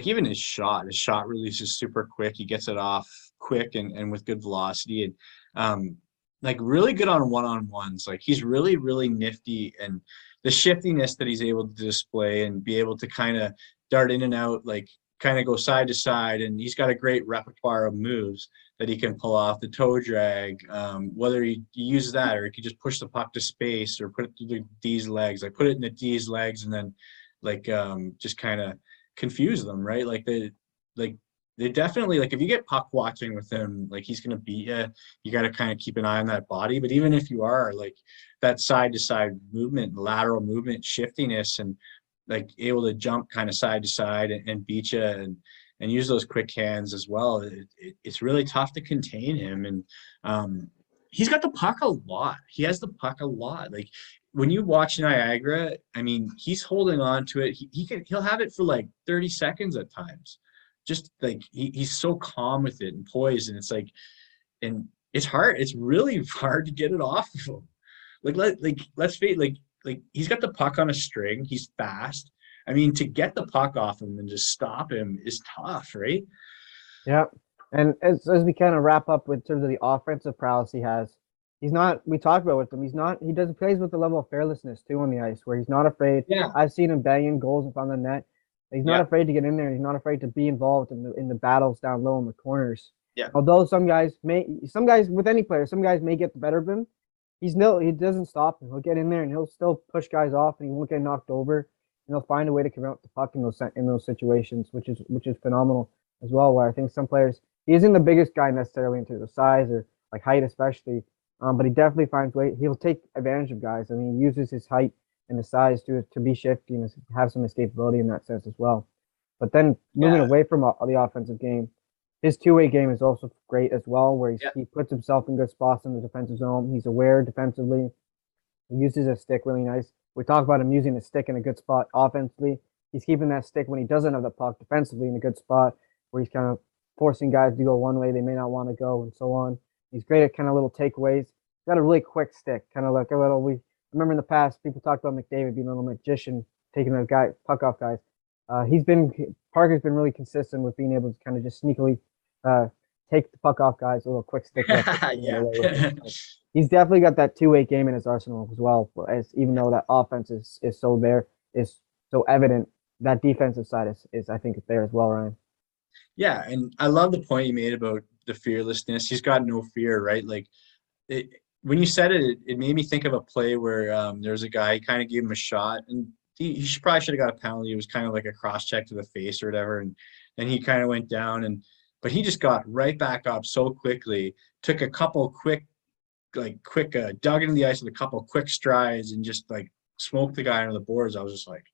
even his shot release is super quick. He gets it off quick and with good velocity and like really good on one-on-ones. Like he's really, really nifty and the shiftiness that he's able to display and be able to kind of dart in and out, like kind of go side to side. And he's got a great repertoire of moves that he can pull off the toe drag, whether he uses that or he could just push the puck to space or put it through the D's legs. Like put it in the D's legs and then like just kind of confuse them, right? Like they definitely like if you get puck watching with him, like he's gonna beat you. You got to kind of keep an eye on that body. But even if you are like that side to side movement, lateral movement, shiftiness, and like able to jump kind of side to side and beat you and use those quick hands as well. It's really tough to contain him, and he's got the puck a lot. He has the puck a lot. Like when you watch Niagara, I mean, he's holding on to it. He'll have it for like 30 seconds at times. Just like he's so calm with it and poised, and it's like, and it's hard. It's really hard to get it off of him. Let's face like he's got the puck on a string. He's fast. I mean, to get the puck off him and just stop him is tough, right? Yeah. And as we kind of wrap up with terms of the offensive prowess he has, he's not, we talked about with him, he does plays with the level of fearlessness too on the ice where he's not afraid. Yeah. I've seen him banging goals up on the net. He's not Yeah. afraid to get in there. He's not afraid to be involved in the battles down low in the corners. Yeah. Although some guys with any player, some guys may get the better of him. He doesn't stop him. He'll get in there and he'll still push guys off and he won't get knocked over. And he'll find a way to come out the puck in those situations, which is phenomenal as well. Where I think some players, he isn't the biggest guy necessarily in terms of size or like height, especially, but he definitely finds way. He'll take advantage of guys. I mean, he uses his height and his size to be shifty and have some escapability in that sense as well. But then moving away from the offensive game, his two-way game is also great as well, where he puts himself in good spots in the defensive zone. He's aware defensively. He uses his stick really nice. We talk about him using his stick in a good spot offensively. He's keeping that stick when he doesn't have the puck defensively in a good spot, where he's kind of forcing guys to go one way they may not want to go, and so on. He's great at kind of little takeaways. He's got a really quick stick, kind of like a little. We remember in the past people talked about McDavid being a little magician, taking a guy puck off guys. Parker's been really consistent with being able to kind of just sneakily take the puck off guys, a little quick stick. Yeah. He's definitely got that two-way game in his arsenal as well. As even though that offense is so evident, that defensive side is I think it's there as well, Ryan. Yeah, and I love the point you made about the fearlessness. He's got no fear, right? Like when you said it, it made me think of a play where there's a guy kind of gave him a shot, and he probably should have got a penalty. It was kind of like a cross check to the face or whatever, and then he kind of went down, but he just got right back up so quickly. Took a couple quick dug into the ice with a couple quick strides and just like smoked the guy under the boards. I was just like,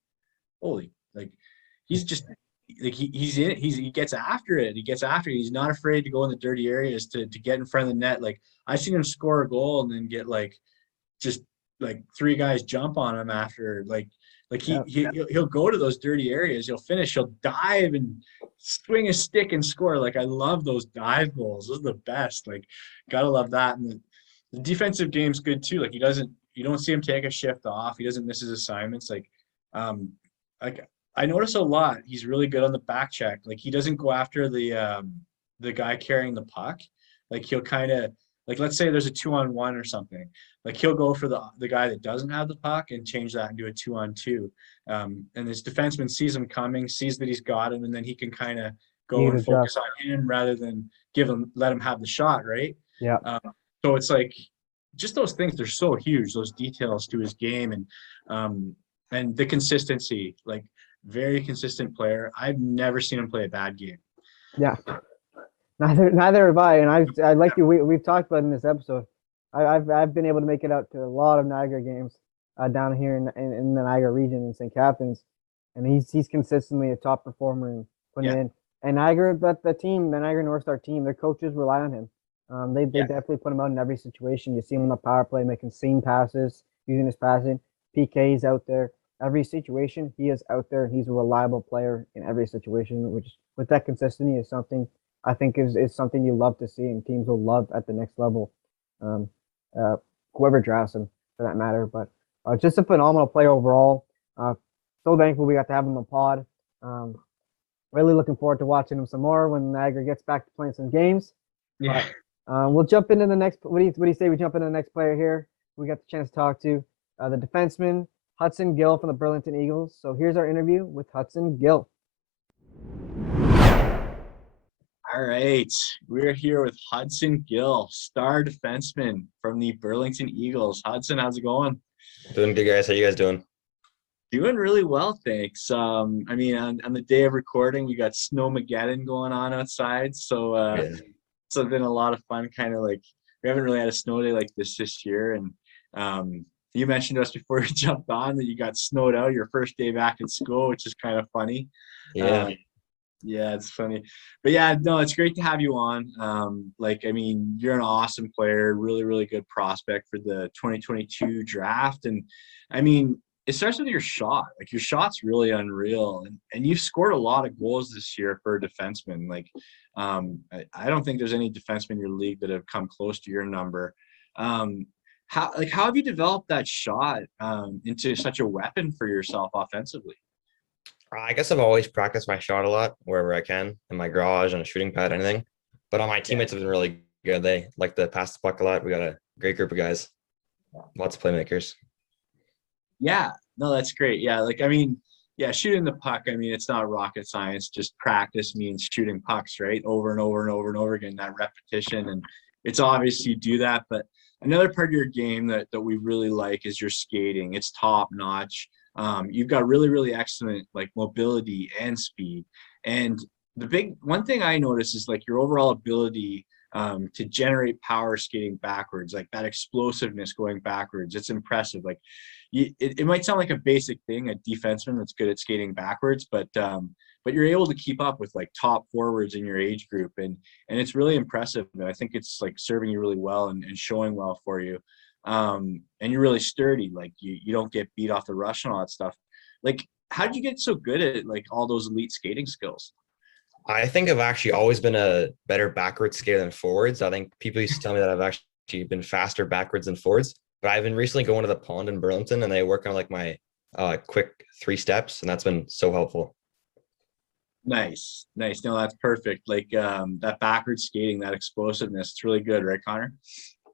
holy, like he's just like he gets after it. He gets after it. He's not afraid to go in the dirty areas to get in front of the net. Like I've seen him score a goal and then get like just like three guys jump on him after he'll go to those dirty areas. He'll finish. He'll dive and swing a stick and score. Like I love those dive goals. Those are the best. Like gotta love that. And the defensive game's good too. Like you don't see him take a shift off. He doesn't miss his assignments. Like I notice a lot. He's really good on the back check. Like he doesn't go after the guy carrying the puck. Like he'll kind of like let's say there's a 2-on-1 or something. Like he'll go for the guy that doesn't have the puck and change that into a 2-on-2. And his defenseman sees him coming, sees that he's got him, and then he can kind of go and focus on him rather than let him have the shot, right? Yeah. So it's like just those things, they're so huge, those details to his game. And and the consistency, like very consistent player. I've never seen him play a bad game. Yeah. Neither have I, and I like you. We've talked about in this episode. I've been able to make it out to a lot of Niagara games down here in the Niagara region in St. Catharines, and he's consistently a top performer and putting it in. And Niagara, the Niagara North Star team, their coaches rely on him. They definitely put him out in every situation. You see him on the power play making seam passes, using his passing. PK's out there. Every situation he is out there. He's a reliable player in every situation, which with that consistency is something I think is something you love to see, and teams will love at the next level. Um, Whoever drafts him, for that matter. But just a phenomenal player overall. So thankful we got to have him on the pod. Really looking forward to watching him some more when Niagara gets back to playing some games. Yeah. But we'll jump into the next. What do you say we jump into the next player here? We got the chance to talk to the defenseman Hudson Gill from the Burlington Eagles. So here's our interview with Hudson Gill. All right, we're here with Hudson Gill, star defenseman from the Burlington Eagles. Hudson, how's it going? Doing good, guys. How you guys doing? Doing really well, thanks. I mean, on the day of recording, we got Snowmageddon going on outside, so it's been a lot of fun. Kind of like we haven't really had a snow day like this year, and you mentioned to us before we jumped on that you got snowed out your first day back at school, which is kind of funny. Yeah. Yeah, it's funny. But yeah, no, it's great to have you on. I mean, you're an awesome player, really, really good prospect for the 2022 draft. And I mean, it starts with your shot. Like your shot's really unreal. And you've scored a lot of goals this year for a defenseman. Like I don't think there's any defenseman in your league that have come close to your number. How have you developed that shot into such a weapon for yourself offensively? I guess I've always practiced my shot a lot wherever I can, in my garage, on a shooting pad, anything. But all my teammates have been really good. They like to pass the puck a lot. We got a great group of guys. Lots of playmakers. Yeah, no, that's great. Yeah, like I mean, yeah, shooting the puck, I mean, it's not rocket science. Just practice means shooting pucks, right? Over and over and over and over again, that repetition. And it's obvious you do that. But another part of your game that we really like is your skating. It's top notch. You've got really, really excellent like mobility and speed. And the big one thing I notice is like your overall ability to generate power skating backwards, like that explosiveness going backwards. It's impressive. Like it might sound like a basic thing, a defenseman that's good at skating backwards, but you're able to keep up with like top forwards in your age group, and it's really impressive. And I think it's like serving you really well and showing well for you. And you're really sturdy. Like you don't get beat off the rush and all that stuff. Like, how did you get so good at like all those elite skating skills? I think I've actually always been a better backwards skater than forwards. I think people used to tell me that I've actually been faster backwards than forwards. But I've been recently going to the pond in Burlington, and they work on like my quick 3 steps, and that's been so helpful. Nice. No, that's perfect. Like that backwards skating, that explosiveness, it's really good, right, Connor?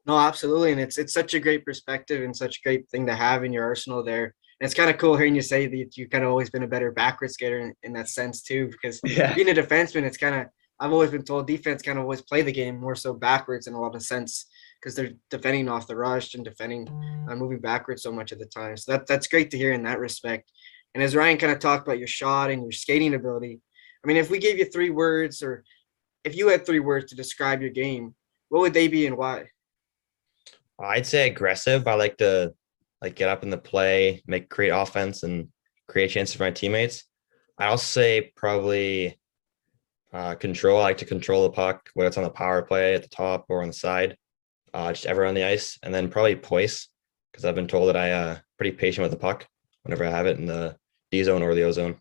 No, absolutely. And it's such a great perspective and such a great thing to have in your arsenal there. And it's kind of cool hearing you say that you've kind of always been a better backward skater in that sense too, because being a defenseman, it's kind of, I've always been told defense kind of always play the game more so backwards in a lot of sense, because they're defending off the rush and defending, moving backwards so much of the time. So that's great to hear in that respect. And as Ryan kind of talked about your shot and your skating ability, I mean, if we gave you 3 words, or if you had 3 words to describe your game, what would they be and why? I'd say aggressive. I like to get up in the play, create offense, and create chances for my teammates. I also say probably control. I like to control the puck, whether it's on the power play at the top or on the side, just ever on the ice. And then probably poise, because I've been told that I pretty patient with the puck whenever I have it in the D zone or the O zone.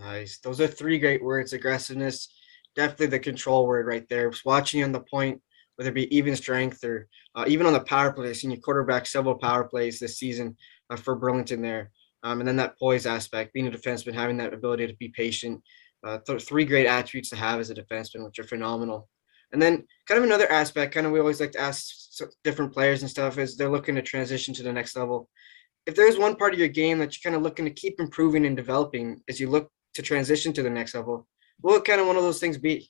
Nice. Those are 3 great words. Aggressiveness, definitely the control word right there. Just watching you on the point, whether it be even strength or even on the power play. I've seen you quarterback several power plays this season for Burlington there. And then that poise aspect, being a defenseman, having that ability to be patient. 3 great attributes to have as a defenseman, which are phenomenal. And then kind of another aspect, kind of we always like to ask different players and stuff as they're looking to transition to the next level. If there's one part of your game that you're kind of looking to keep improving and developing as you look to transition to the next level, what would kind of one of those things be?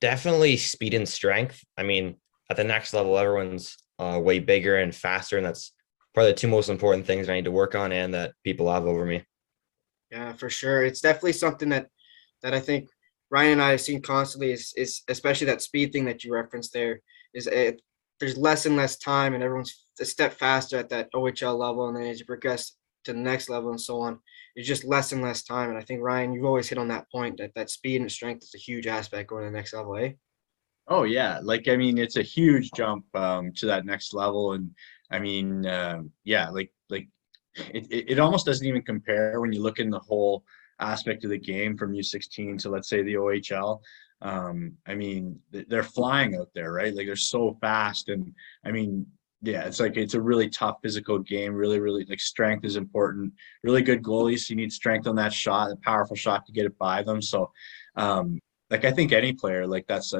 Definitely speed and strength. I mean, at the next level, everyone's way bigger and faster, and that's probably the two most important things I need to work on and that people have over me. Yeah, for sure. It's definitely something that I think Ryan and I have seen constantly is especially that speed thing that you referenced there is there's less and less time and everyone's a step faster at that OHL level, and then as you progress to the next level and so on, it's just less and less time. And I think Ryan, you've always hit on that point that speed and strength is a huge aspect going to the next level, eh? Oh yeah, like I mean, it's a huge jump to that next level, and I mean, yeah, like it almost doesn't even compare when you look in the whole aspect of the game from U16 to let's say the OHL. I mean, they're flying out there, right? Like they're so fast, and I mean, yeah, it's like it's a really tough physical game. Really, really like strength is important. Really good goalies, you need strength on that shot, a powerful shot to get it by them. So, um, like I think any player like that's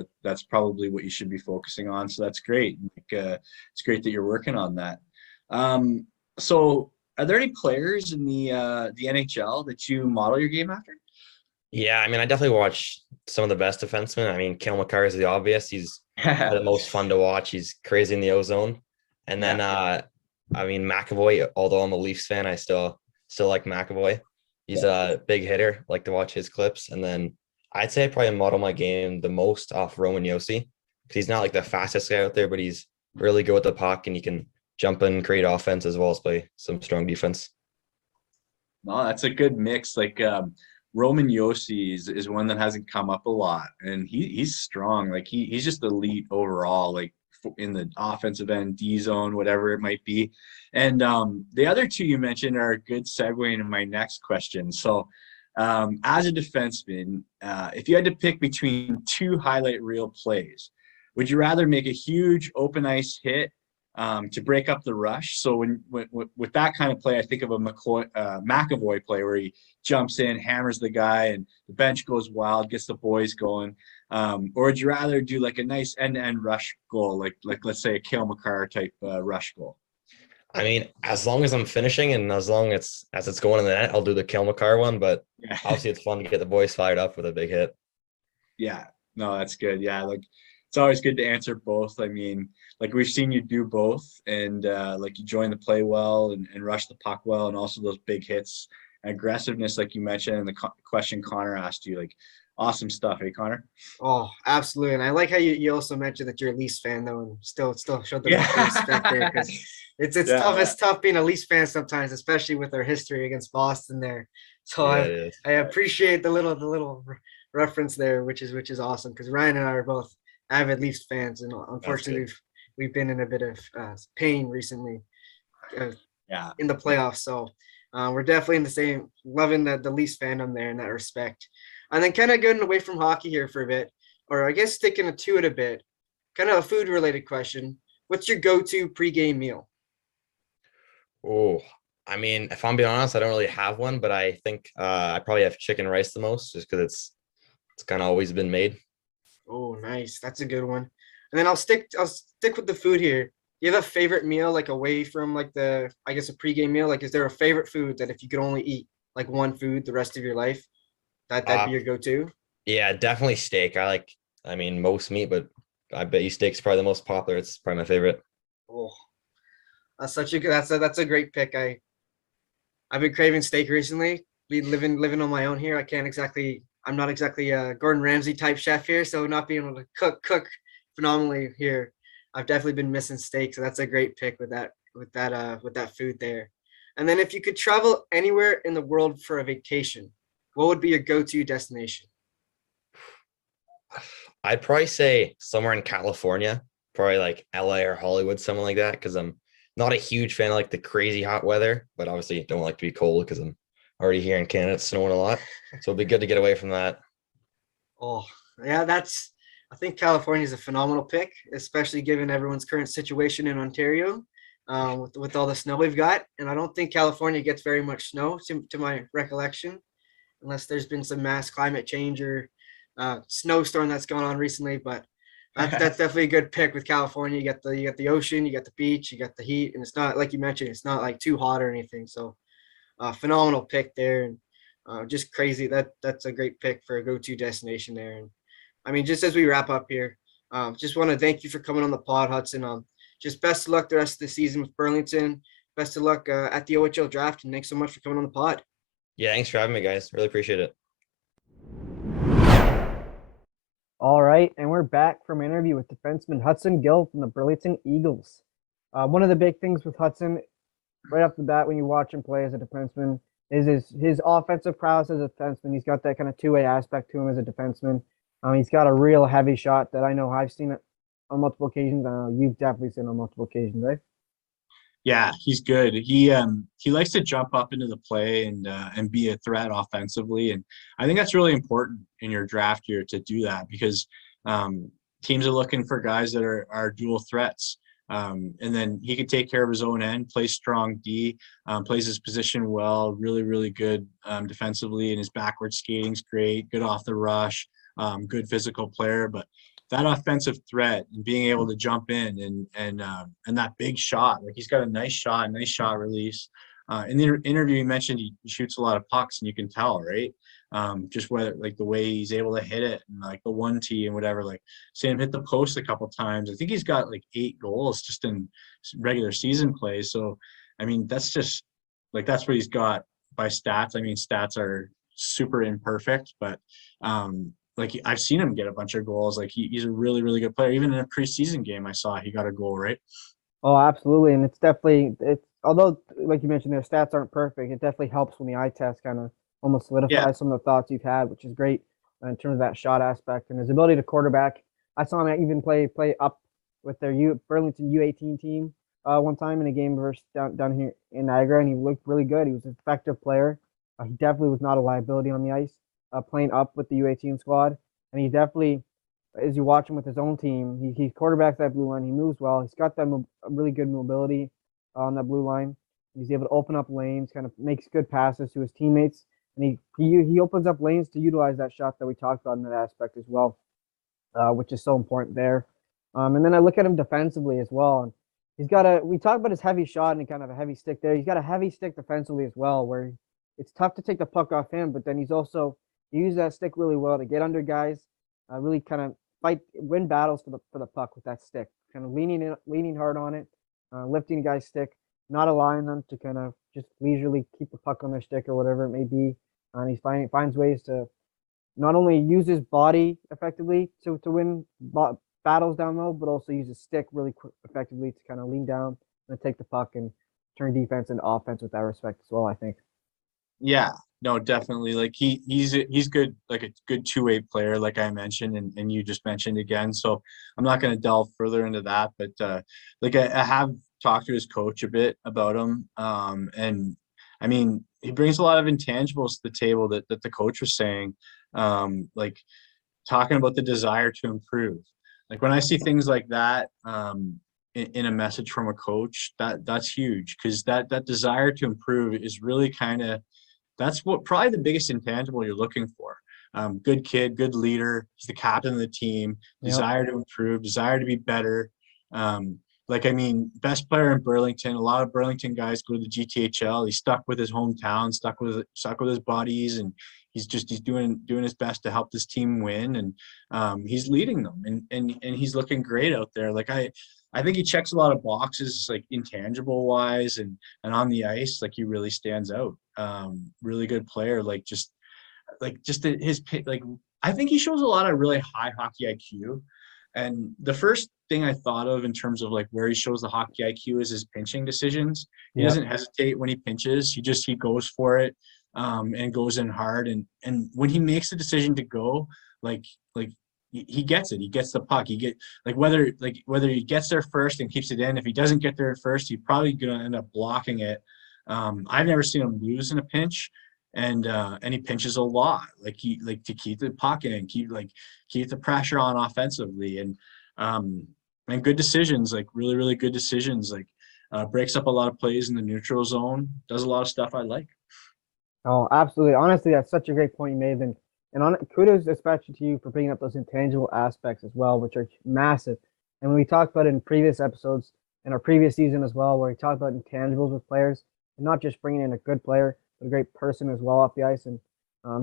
probably what you should be focusing on. So that's great. Like, it's great that you're working on that. So are there any players in the NHL that you model your game after? Yeah, I mean, I definitely watch some of the best defensemen. I mean, Cale Makar is the obvious. He's probably the most fun to watch. He's crazy in the ozone. And then I mean McAvoy, although I'm a Leafs fan, I still like McAvoy. He's a big hitter, like to watch his clips. And then I'd say I probably model my game the most off Roman Yossi, because he's not like the fastest guy out there, but he's really good with the puck and he can jump in, create offense as well as play some strong defense. No, that's a good mix. Like Roman Yossi is one that hasn't come up a lot, and he's strong. Like he's just elite overall. Like in the offensive end, D zone, whatever it might be. And the other two you mentioned are a good segue into my next question. So, as a defenseman, if you had to pick between two highlight reel plays, would you rather make a huge open ice hit to break up the rush? So when with that kind of play, I think of a McAvoy play where he jumps in, hammers the guy, and the bench goes wild, gets the boys going. Or would you rather do like a nice end-to-end rush goal, like let's say a Cale Makar type rush goal? I mean, as long as I'm finishing and as long as it's going in the net, I'll do the Cale Makar one. But Yeah. obviously, it's fun to get the boys fired up with a big hit. Yeah, no, that's good. Yeah, like it's always good to answer both. I mean, like we've seen you do both, and like you join the play well and rush the puck well, and also those big hits, aggressiveness, like you mentioned, and the question Connor asked you, like awesome stuff, hey Connor? Oh, absolutely. And I like how you also mentioned that you're a Leafs fan though, and still showed the respect there, because it's Yeah, tough. yeah. It's tough being a Leafs fan sometimes, especially with their history against Boston there. So Yeah, it is. I appreciate the little reference there, which is awesome, because Ryan and I are both avid Leafs fans, and unfortunately we've been in a bit of pain recently Yeah. in the playoffs. So we're definitely in the same, loving the Leafs fandom there in that respect. And then kind of getting away from hockey here for a bit, or I guess sticking to it a bit, kind of a food related question. What's your go-to pregame meal? Oh, I mean, if I'm being honest, I don't really have one, but I think I probably have chicken rice the most, just because it's kind of always been made. Oh, nice. That's a good one. And then I'll stick with the food here. Do you have a favorite meal, like away from like I guess a pregame meal? Like, is there a favorite food that if you could only eat like one food the rest of your life, that'd be your go-to? Yeah, definitely steak. I mean, most meat, but I bet you steak's probably the most popular. It's probably my favorite. Oh, that's such a good. That's a great pick. I've been craving steak recently. Living on my own here. I'm not exactly a Gordon Ramsay type chef here, so not being able to cook phenomenally here. I've definitely been missing steak, so that's a great pick with that food there. And then if you could travel anywhere in the world for a vacation, what would be your go-to destination? I'd probably say somewhere in California, probably like LA or Hollywood, something like that, because I'm not a huge fan of like the crazy hot weather, but obviously don't like to be cold because I'm already here in Canada. It's snowing a lot. So it'd be good to get away from that. Oh, yeah, I think California is a phenomenal pick, especially given everyone's current situation in Ontario, with all the snow we've got. And I don't think California gets very much snow, to my recollection, unless there's been some mass climate change or snowstorm that's gone on recently. But that's definitely a good pick with California. You got the ocean, you got the beach, you got the heat, and it's not like you mentioned, it's not like too hot or anything. So phenomenal pick there, and just crazy. That's a great pick for a go-to destination there. And I mean, just as we wrap up here, just want to thank you for coming on the pod, Hudson. Just best of luck the rest of the season with Burlington. best of luck at the OHL draft, and thanks so much for coming on the pod. Yeah, thanks for having me, guys. Really appreciate it. All right, and we're back from an interview with defenseman Hudson Gill from the Burlington Eagles. One of the big things with Hudson, right off the bat, when you watch him play as a defenseman, is his offensive prowess as a defenseman. He's got that kind of two-way aspect to him as a defenseman. He's got a real heavy shot that I know I've seen it on multiple occasions. I know you've definitely seen on multiple occasions, right? Yeah, he's good. He likes to jump up into the play and be a threat offensively, and I think that's really important in your draft year to do that because teams are looking for guys that are dual threats. And then he can take care of his own end, plays strong D, plays his position well, really, really good defensively, and his backward skating's great, good off the rush, good physical player. But that offensive threat and being able to jump in and that big shot, like he's got a nice shot release. In the interview, he mentioned he shoots a lot of pucks, and you can tell, right? Just whether like the way he's able to hit it and like the 1T and whatever, like seeing him hit the post a couple times. I think he's got like 8 goals just in regular season play. So, I mean, that's just like, that's what he's got by stats. I mean, stats are super imperfect, but like I've seen him get a bunch of goals. Like he's a really, really good player. Even in a preseason game I saw, he got a goal, right? Oh, absolutely, and it's although like you mentioned, their stats aren't perfect. It definitely helps when the eye test kind of almost solidifies some of the thoughts you've had, which is great in terms of that shot aspect and his ability to quarterback. I saw him even play up with their Burlington U18 team one time in a game versus down here in Niagara, and he looked really good. He was an effective player. He definitely was not a liability on the ice, playing up with the U18 squad, and he definitely, as you watch him with his own team, he quarterbacks that blue line. He moves well. He's got that really good mobility on that blue line. He's able to open up lanes, kind of makes good passes to his teammates, and he opens up lanes to utilize that shot that we talked about in that aspect as well, which is so important there. And then I look at him defensively as well, and we talk about his heavy shot and kind of a heavy stick there. He's got a heavy stick defensively as well, where it's tough to take the puck off him, but then he uses that stick really well to get under guys, really kind of win battles for the puck with that stick, kind of leaning hard on it, lifting a guy's stick, not allowing them to kind of just leisurely keep the puck on their stick or whatever it may be. And he finds ways to not only use his body effectively to win battles down low, but also use his stick really effectively to kind of lean down and take the puck and turn defense into offense with that respect as well, I think. Yeah, no, definitely. Like he's good, like a good two-way player, like I mentioned, and you just mentioned again. So I'm not going to delve further into that, but like I have talked to his coach a bit about him, and I mean he brings a lot of intangibles to the table that the coach was saying, like talking about the desire to improve. Like when I see things like that, in a message from a coach, that's huge because that desire to improve is really kind of, that's what probably the biggest intangible you're looking for. Good kid, good leader. He's the captain of the team. Desire to improve, desire to be better. Like, I mean, best player in Burlington. A lot of Burlington guys go to the GTHL. He's stuck with his hometown, stuck with his buddies, and he's doing his best to help this team win. And he's leading them, and he's looking great out there. Like I think he checks a lot of boxes, like intangible wise, and on the ice, like he really stands out. Really good player. Like just his like, I think he shows a lot of really high hockey IQ. And the first thing I thought of in terms of like where he shows the hockey IQ is his pinching decisions. He doesn't hesitate when he pinches. He goes for it, and goes in hard. And when he makes the decision to go, like he gets it. He gets the puck. Whether he gets there first and keeps it in. If he doesn't get there first, he's probably gonna end up blocking it. I've never seen him lose in a pinch, and he pinches a lot. Like to keep the puck in, keep the pressure on offensively, and good decisions, like really, really good decisions. Like breaks up a lot of plays in the neutral zone. Does a lot of stuff I like. Oh, absolutely. Honestly, that's such a great point you made. And kudos especially to you for bringing up those intangible aspects as well, which are massive. And when we talked about it in previous episodes, in our previous season as well, where we talked about intangibles with players, and not just bringing in a good player, but a great person as well off the ice. And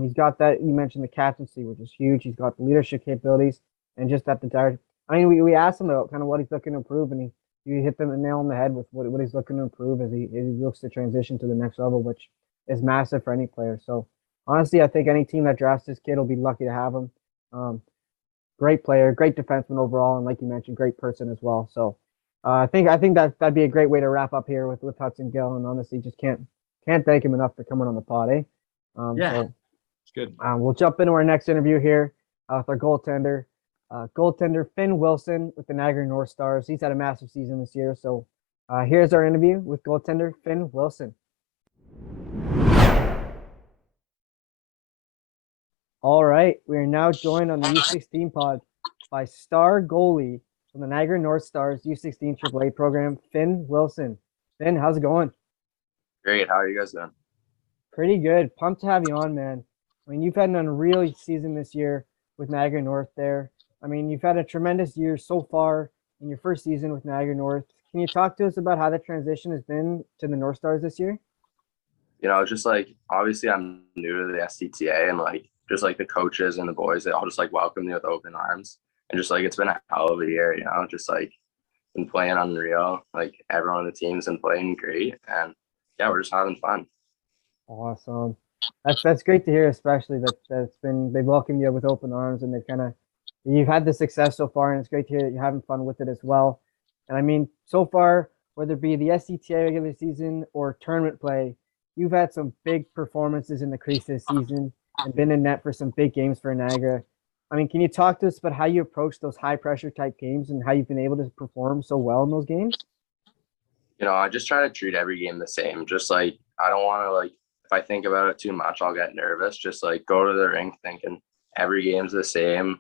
he's got that. You mentioned the captaincy, which is huge. He's got the leadership capabilities and just that desire. I mean, we asked him about kind of what he's looking to improve, and you hit the nail on the head with what he's looking to improve as he looks to transition to the next level, which is massive for any player. So honestly, I think any team that drafts this kid will be lucky to have him. Great player, great defenseman overall, and like you mentioned, great person as well. So I think that'd be a great way to wrap up here with Hudson Gill, and honestly, just can't thank him enough for coming on the pod, eh? Yeah, So it's good. we'll jump into our next interview here with our goaltender. Goaltender Finn Wilson with the Niagara North Stars. He's had a massive season this year. So here's our interview with goaltender Finn Wilson. All right, we are now joined on the U16 pod by star goalie from the Niagara North Stars U16 AAA program, Finn Wilson. Finn, how's it going? Great. How are you guys doing? Pretty good. Pumped to have you on, man. I mean, you've had an unreal season this year with Niagara North there. I mean, you've had a tremendous year so far in your first season with Niagara North. Can you talk to us about how the transition has been to the North Stars this year? Just like obviously I'm new to the SCTA, and like just like the coaches and the boys, they all just like welcome me with open arms. And just like it's been a hell of a year, just like been playing unreal. Like everyone on the team's been playing great, and yeah, we're just having fun. Awesome. That's great to hear, especially that they've welcomed you with open arms, and you've had the success so far, and it's great to hear that you're having fun with it as well. And I mean, so far, whether it be the SCTA regular season or tournament play, you've had some big performances in the crease this season and been in net for some big games for Niagara. I mean, can you talk to us about how you approach those high pressure type games and how you've been able to perform so well in those games? I just try to treat every game the same. Just like I don't want to like if I think about it too much, I'll get nervous. Just like go to the rink thinking every game's the same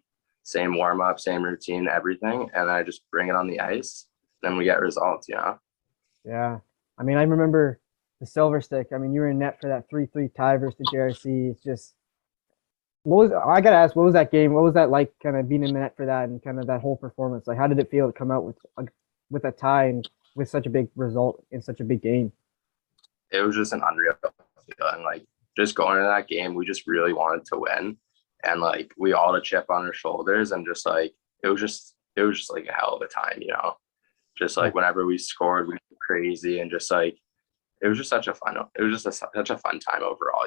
warm up, same routine, everything, and I just bring it on the ice. Then we get results. Yeah. I mean, I remember the Silver Stick. I mean, you were in net for that 3-3 tie versus the JRC. It's just, I gotta ask, what was that game? What was that like, kind of being in the net for that and kind of that whole performance? Like, how did it feel to come out with a tie and with such a big result in such a big game? It was just an unreal feeling. Like just going into that game, we just really wanted to win, and like we all had a chip on our shoulders, and just like it was just like a hell of a time. Just like whenever we scored, we were crazy, and just like it was just such a fun time overall.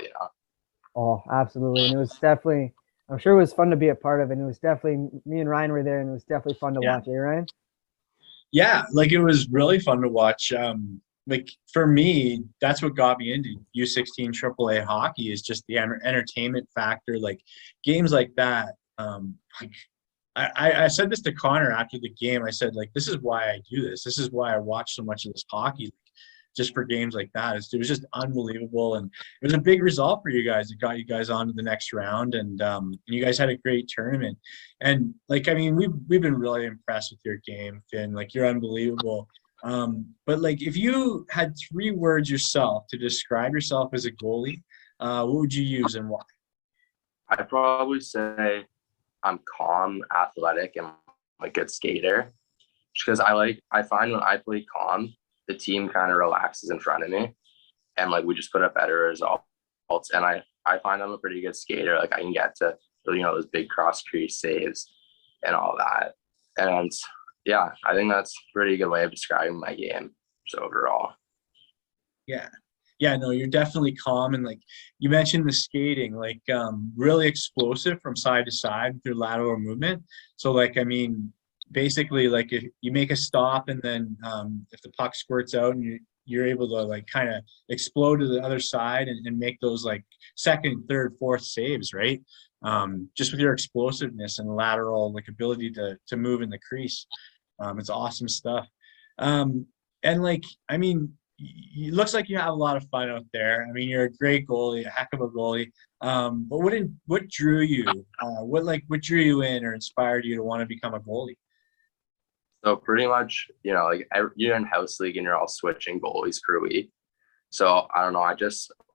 Oh, absolutely. And it was definitely, I'm sure it was fun to be a part of it. And it was definitely, me and Ryan were there, and it was definitely fun to watch, eh, Ryan? Yeah, like it was really fun to watch. Like for me, that's what got me into U16 AAA hockey is just the entertainment factor. Like games like that. Like I said this to Connor after the game. I said, like, this is why I do this. This is why I watch so much of this hockey, just for games like that. It was just unbelievable, and it was a big result for you guys. It got you guys on to the next round, and you guys had a great tournament. And like, I mean, we've been really impressed with your game, Finn. Like, you're unbelievable. But like, if you had 3 words yourself to describe yourself as a goalie, what would you use and why? I'd probably say I'm calm, athletic, and a good skater. Because I find when I play calm, the team kind of relaxes in front of me, and like we just put up better results. And I find I'm a pretty good skater. Like I can get to those big cross crease saves and all that. And yeah, I think that's a pretty good way of describing my game just overall. Yeah, no, you're definitely calm, and like you mentioned the skating, like really explosive from side to side with your lateral movement. So like, I mean, basically like if you make a stop and then if the puck squirts out and you're able to like kind of explode to the other side and make those like second, third, fourth saves, right? Just with your explosiveness and lateral like ability to move in the crease. It's awesome stuff. And like, I mean, it looks like you have a lot of fun out there. I mean, you're a great goalie, a heck of a goalie. But what drew you? What drew you in or inspired you to want to become a goalie? So pretty much, like you're in house league and you're all switching goalies per week. So I don't know.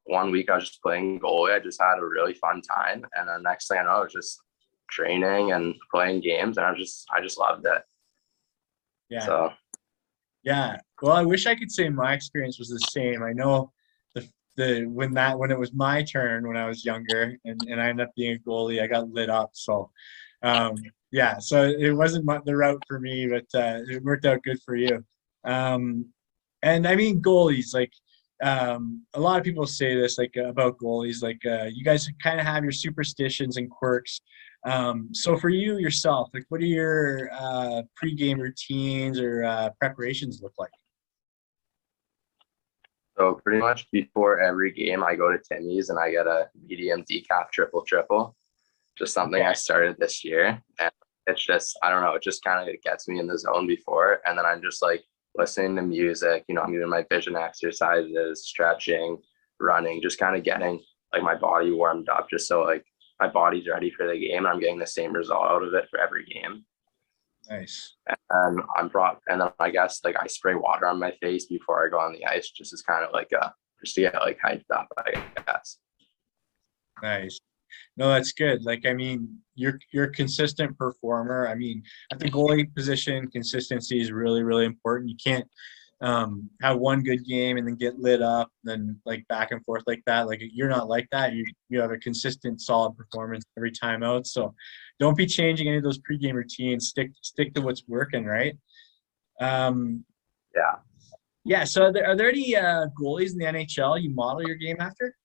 One week I was just playing goalie. I just had a really fun time, and the next thing I know, I was just training and playing games, and I just loved it. Yeah. So. Yeah. Well, I wish I could say my experience was the same. I know when it was my turn when I was younger and I ended up being a goalie, I got lit up. So yeah, so it wasn't the route for me, but it worked out good for you. And I mean, goalies, like, a lot of people say this, like, about goalies, like, you guys kind of have your superstitions and quirks. So for you yourself, like, what do your pregame routines or preparations look like? So pretty much before every game, I go to Timmy's and I get a medium decaf triple triple. Just something I started this year, and it's just, I don't know, it just kind of gets me in the zone before, and then I'm just like listening to music. You know, I'm doing my vision exercises, stretching, running, just kind of getting like my body warmed up, just so like my body's ready for the game and I'm getting the same result out of it for every game. Nice. And and then I guess like I spray water on my face before I go on the ice, just as kind of like just to get like hyped up, I guess. Nice. No, that's good. Like, I mean, you're a consistent performer. I mean, at the goalie position, consistency is really, really important. You can't have one good game and then get lit up, then like back and forth like that. Like, you're not like that. You have a consistent, solid performance every time out. So don't be changing any of those pregame routines. Stick to what's working, right? Yeah. Yeah. So are there any goalies in the NHL you model your game after?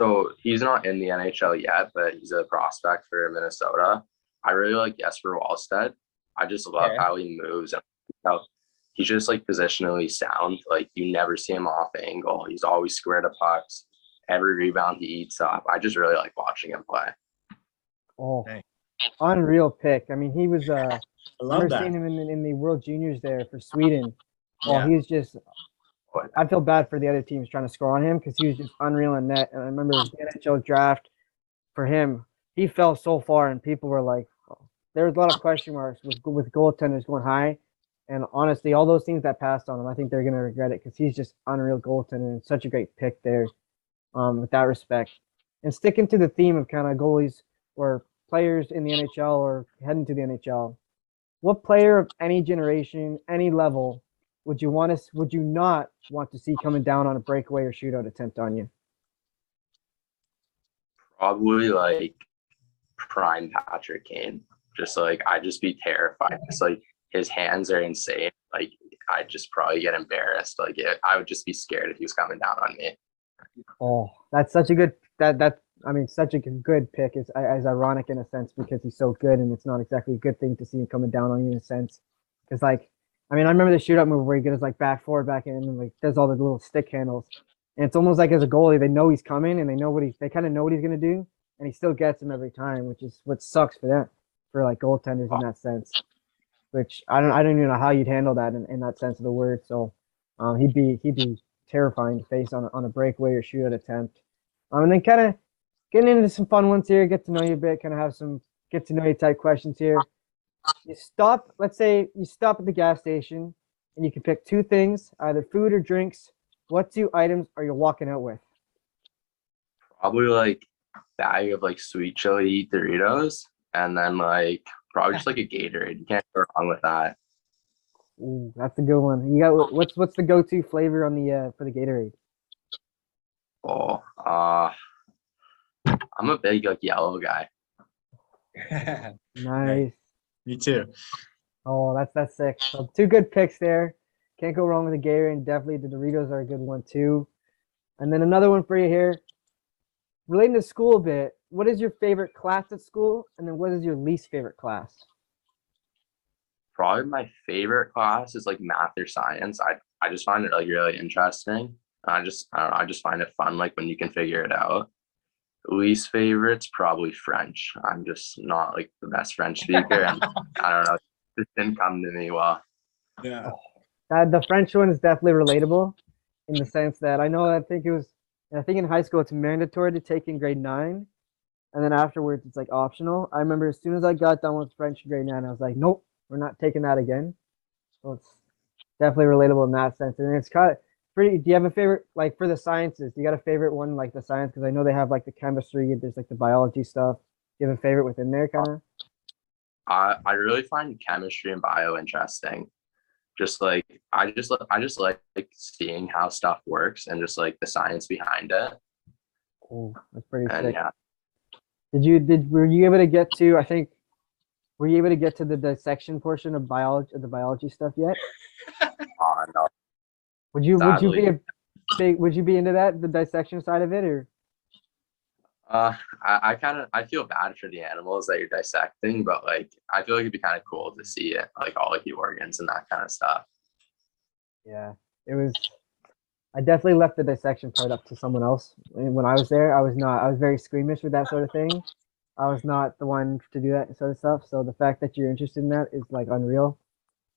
So he's not in the NHL yet, but he's a prospect for Minnesota. I really like Jesper Wallstedt. I just love how he moves and how he's just like positionally sound. Like you never see him off angle. He's always square to pucks. Every rebound he eats up. I just really like watching him play. Oh, Dang. unreal pick. I mean, he was I I love remember that. seeing him in the World Juniors there for Sweden. Oh, Yeah. he was just, I feel bad for the other teams trying to score on him because he was just unreal in net. And I remember the NHL draft for him, he fell so far and people were like, there was a lot of question marks with goaltenders going high. And honestly, all those teams that passed on him, I think they're going to regret it because he's just unreal goaltender and such a great pick there with that respect. And sticking to the theme of kind of goalies or players in the NHL or heading to the NHL, what player of any generation, any level, would you not want to see coming down on a breakaway or shootout attempt on you? Probably like prime Patrick Kane. Just like I'd just be terrified. Just like his hands are insane. Like I'd just probably get embarrassed. Like I would just be scared if he was coming down on me. Oh, that's such a good I mean, such a good pick. Is as ironic in a sense because he's so good, and it's not exactly a good thing to see him coming down on you in a sense. Because like, I mean, I remember the shootout move where he gets like back forward, back in, and like does all the little stick handles, and it's almost like as a goalie, they know he's coming, and they kind of know what he's gonna do, and he still gets him every time, which is what sucks for them, for like goaltenders in that sense. Which I don't even know how you'd handle that in that sense of the word. So, he'd be terrifying to face on a breakaway or shootout attempt. And then kind of getting into some fun ones here, get to know you a bit, kind of have some get to know you type questions here. Let's say you stop at the gas station and you can pick two things, either food or drinks. What two items are you walking out with? Probably like bag of like sweet chili Doritos, and then like probably just like a Gatorade. You can't go wrong with that. Ooh, that's a good one. You got what's the go-to flavor on the for the Gatorade? Oh, I'm a big like yellow guy. Nice. Me too. Oh, that's sick. So two good picks there. Can't go wrong with the Gatorade, and definitely the Doritos are a good one too. And then another one for you here. Relating to school a bit, what is your favorite class at school? And then what is your least favorite class? Probably my favorite class is like math or science. I just find it like really interesting. I don't know, I just find it fun like when you can figure it out. Least favorite's probably French. I'm just not like the best French speaker, and I don't know, it didn't come to me well. Yeah. The French one is definitely relatable in the sense that I think in high school it's mandatory to take in grade 9, and then afterwards it's like optional. I remember as soon as I got done with French in grade 9, I was like, nope, we're not taking that again. So it's definitely relatable in that sense. And it's kind of pretty. Do you have a favorite, like for the sciences? Do you got a favorite one like the science? Because I know they have like the chemistry, there's like the biology stuff. Do you have a favorite within there, kind of? I really find chemistry and bio interesting. Just like I just like seeing how stuff works and just like the science behind it. Oh, that's pretty And sick. yeah, Were you able to get to, I think Were you able to get to the dissection portion of the biology stuff yet? No, Would you be sadly. would you be into that, the dissection side of it, or? I feel bad for the animals that you're dissecting, but like I feel like it'd be kind of cool to see it, like all like the organs and that kind of stuff. Yeah, it was. I definitely left the dissection part up to someone else. And when I was there, I was not. I was very squeamish with that sort of thing. I was not the one to do that sort of stuff. So the fact that you're interested in that is like unreal,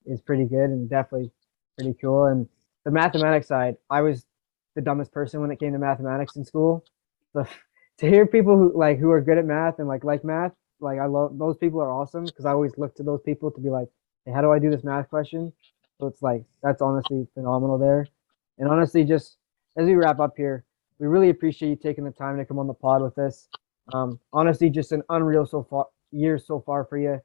is pretty good and definitely pretty cool. And the mathematics side, I was the dumbest person when it came to mathematics in school. So to hear people who are good at math and like math, like I love those people are awesome because I always look to those people to be like, hey, how do I do this math question? So it's like that's honestly phenomenal there. And honestly, just as we wrap up here, we really appreciate you taking the time to come on the pod with us. Honestly, just an unreal year so far for you.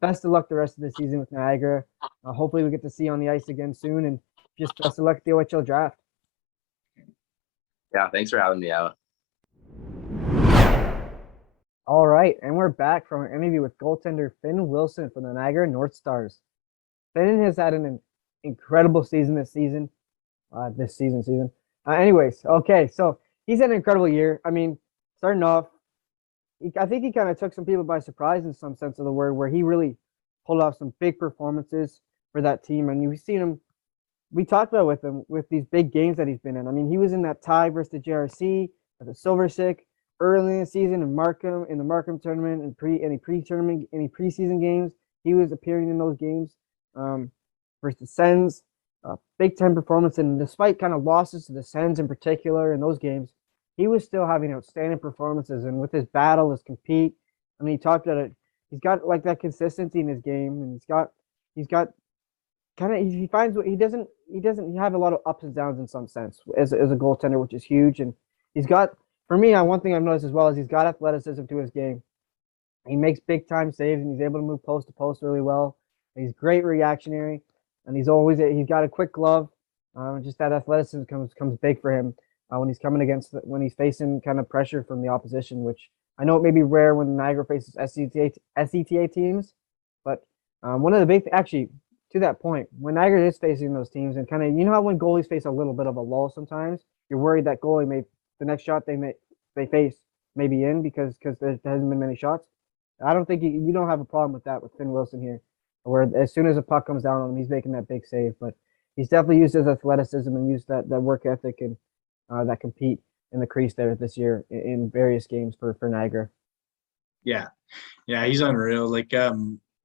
Best of luck the rest of the season with Niagara. Hopefully, we get to see you on the ice again soon, and just best of luck at the OHL draft. Yeah, thanks for having me out. All right, and we're back from an interview with goaltender Finn Wilson from the Niagara North Stars. Finn has had an incredible season this season. Anyways, okay, so he's had an incredible year. I mean, starting off, I think he kind of took some people by surprise in some sense of the word, where he really pulled off some big performances for that team. And you've seen him. We talked about with him with these big games that he's been in. I mean, he was in that tie versus the JRC at the Silver Stick early in the season in the Markham tournament and any preseason games. He was appearing in those games versus the Sens. Big time performance, and despite kind of losses to the Sens in particular in those games, he was still having outstanding performances. And with his battle, his compete, I mean, he talked about it. He's got like that consistency in his game, and he's got kind of he finds what he doesn't have a lot of ups and downs in some sense as a goaltender, which is huge. And he's got, for me, one thing I've noticed as well is he's got athleticism to his game. He makes big time saves, and he's able to move post to post really well. He's great reactionary, and he's got a quick glove. Just that athleticism comes big for him when he's facing kind of pressure from the opposition, which I know it may be rare when Niagara faces SCTA teams, but one of the big actually to that point, when Niagara is facing those teams and kind of, you know how when goalies face a little bit of a lull sometimes, you're worried that the next shot they face may be in because there hasn't been many shots. I don't think you don't have a problem with that with Finn Wilson here, where as soon as a puck comes down on him, he's making that big save. But he's definitely used his athleticism and used that work ethic and that compete in the crease there this year in various games for Niagara. Yeah, he's unreal. Like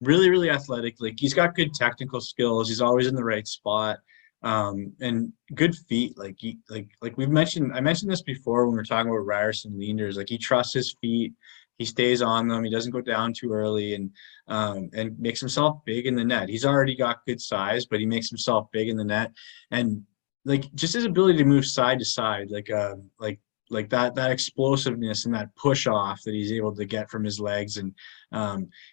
really, really athletic. Like he's got good technical skills. He's always in the right spot. And good feet. Like I mentioned this before when we were talking about Ryerson Leanders. Like he trusts his feet. He stays on them. He doesn't go down too early, and makes himself big in the net. He's already got good size, but he makes himself big in the net. And like just his ability to move side to side, like that explosiveness and that push off that he's able to get from his legs. And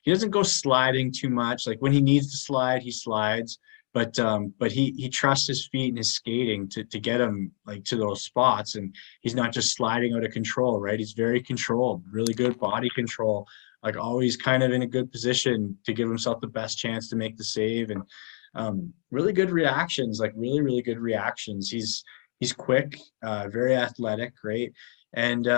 he doesn't go sliding too much. Like when he needs to slide, he slides. But he trusts his feet and his skating to get him like to those spots, and he's not just sliding out of control, right? He's very controlled, really good body control, like always kind of in a good position to give himself the best chance to make the save. And really good reactions, like really, really good reactions. He's quick, very athletic, right? And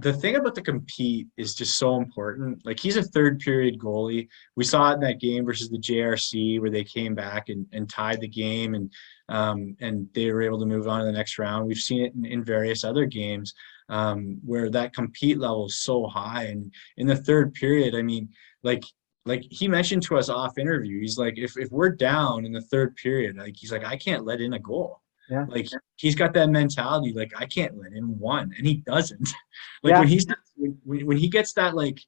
the thing about the compete is just so important. Like he's a third period goalie. We saw it in that game versus the JRC where they came back and tied the game, and they were able to move on to the next round. We've seen it in various other games where that compete level is so high. And in the third period, I mean, like he mentioned to us off interview, he's like, if we're down in the third period, like he's like, I can't let in a goal. Yeah. Like he's got that mentality, like I can't let in one, and he doesn't. Like Yeah. when he gets that, like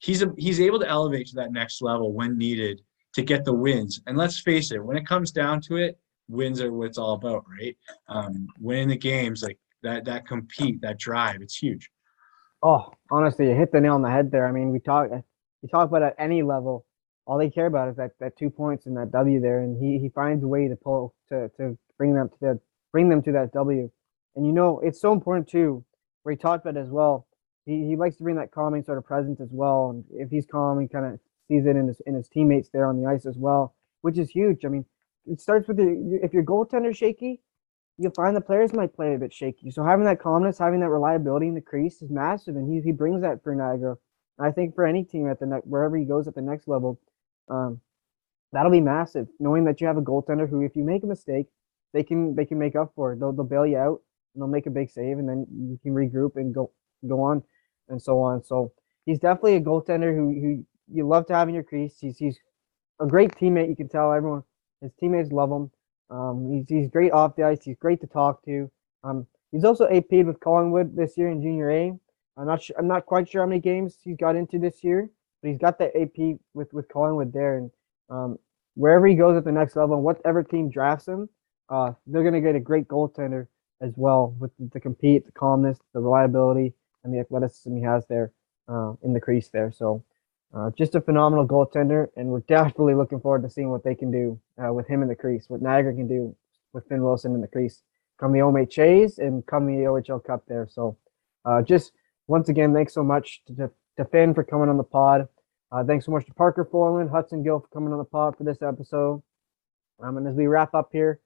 he's able to elevate to that next level when needed to get the wins. And let's face it, when it comes down to it, wins are what it's all about, right? Winning the games, like that compete, that drive, it's huge. Oh, honestly, you hit the nail on the head there. I mean, we talk about at any level, all they care about is that 2 points and that W there, and he finds a way to pull to bring them to that W. And you know, it's so important too, where he talked about it as well. He likes to bring that calming sort of presence as well. And if he's calm, he kind of sees it in his teammates there on the ice as well, which is huge. I mean, it starts with if your goaltender's shaky, you'll find the players might play a bit shaky. So having that calmness, having that reliability in the crease is massive, and he brings that for Niagara. I think for any team at the wherever he goes at the next level, that'll be massive. Knowing that you have a goaltender who, if you make a mistake, they can make up for it. They'll bail you out and they'll make a big save, and then you can regroup and go on and so on. So he's definitely a goaltender who you love to have in your crease. He's a great teammate. You can tell everyone his teammates love him. He's great off the ice. He's great to talk to. He's also AP'd with Collingwood this year in Junior A. I'm not quite sure how many games he's got into this year, but he's got that AP with Collingwood there, and wherever he goes at the next level, whatever team drafts him, they're gonna get a great goaltender as well with the compete, the calmness, the reliability, and the athleticism he has there in the crease there. So just a phenomenal goaltender, and we're definitely looking forward to seeing what they can do with him in the crease, what Niagara can do with Finn Wilson in the crease come the OMHAs and come the OHL Cup there. So just once again, thanks so much to Finn for coming on the pod. Thanks so much to Parker Forlin, Hudson Gill for coming on the pod for this episode. And as we wrap up here,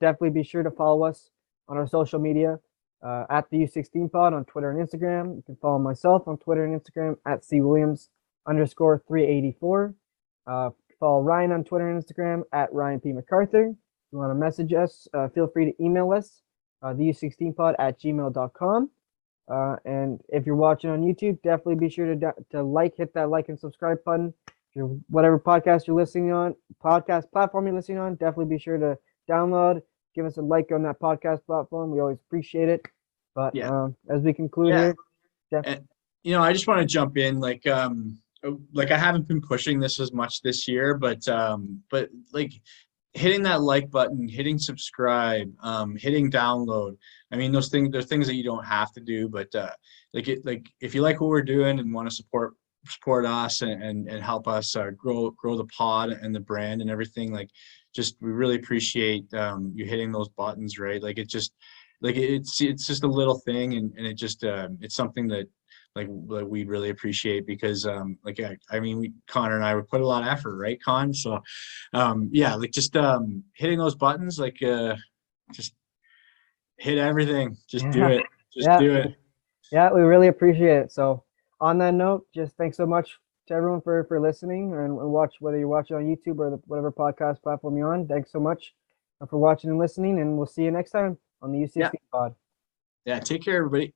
definitely be sure to follow us on our social media at the U16 pod on Twitter and Instagram. You can follow myself on Twitter and Instagram at CWilliams_384. Follow Ryan on Twitter and Instagram at Ryan P. MacArthur. If you want to message us, feel free to email us, the U16pod at gmail.com. And if you're watching on YouTube, definitely be sure to hit that like and subscribe button. Whatever podcast you're listening on, podcast platform you're listening on, definitely be sure to download, give us a like on that podcast platform. We always appreciate it. But as we conclude here, and, I just want to jump in, like I haven't been pushing this as much this year, but like hitting that like button, hitting subscribe, hitting download. I mean, those things, they're things that you don't have to do, but like if you like what we're doing and want to support us and help us grow the pod and the brand and everything, like just we really appreciate you hitting those buttons, right? Like it's just a little thing, and it just it's something that like we really appreciate, because I mean, Connor and I would put a lot of effort, right, Con? So like just hitting those buttons, like just hit everything, just do it, do it. Yeah, we really appreciate it. So on that note, just thanks so much to everyone for listening and whether you're watching on YouTube or whatever podcast platform you're on. Thanks so much for watching and listening, and we'll see you next time on the U16 pod. Yeah, take care, everybody.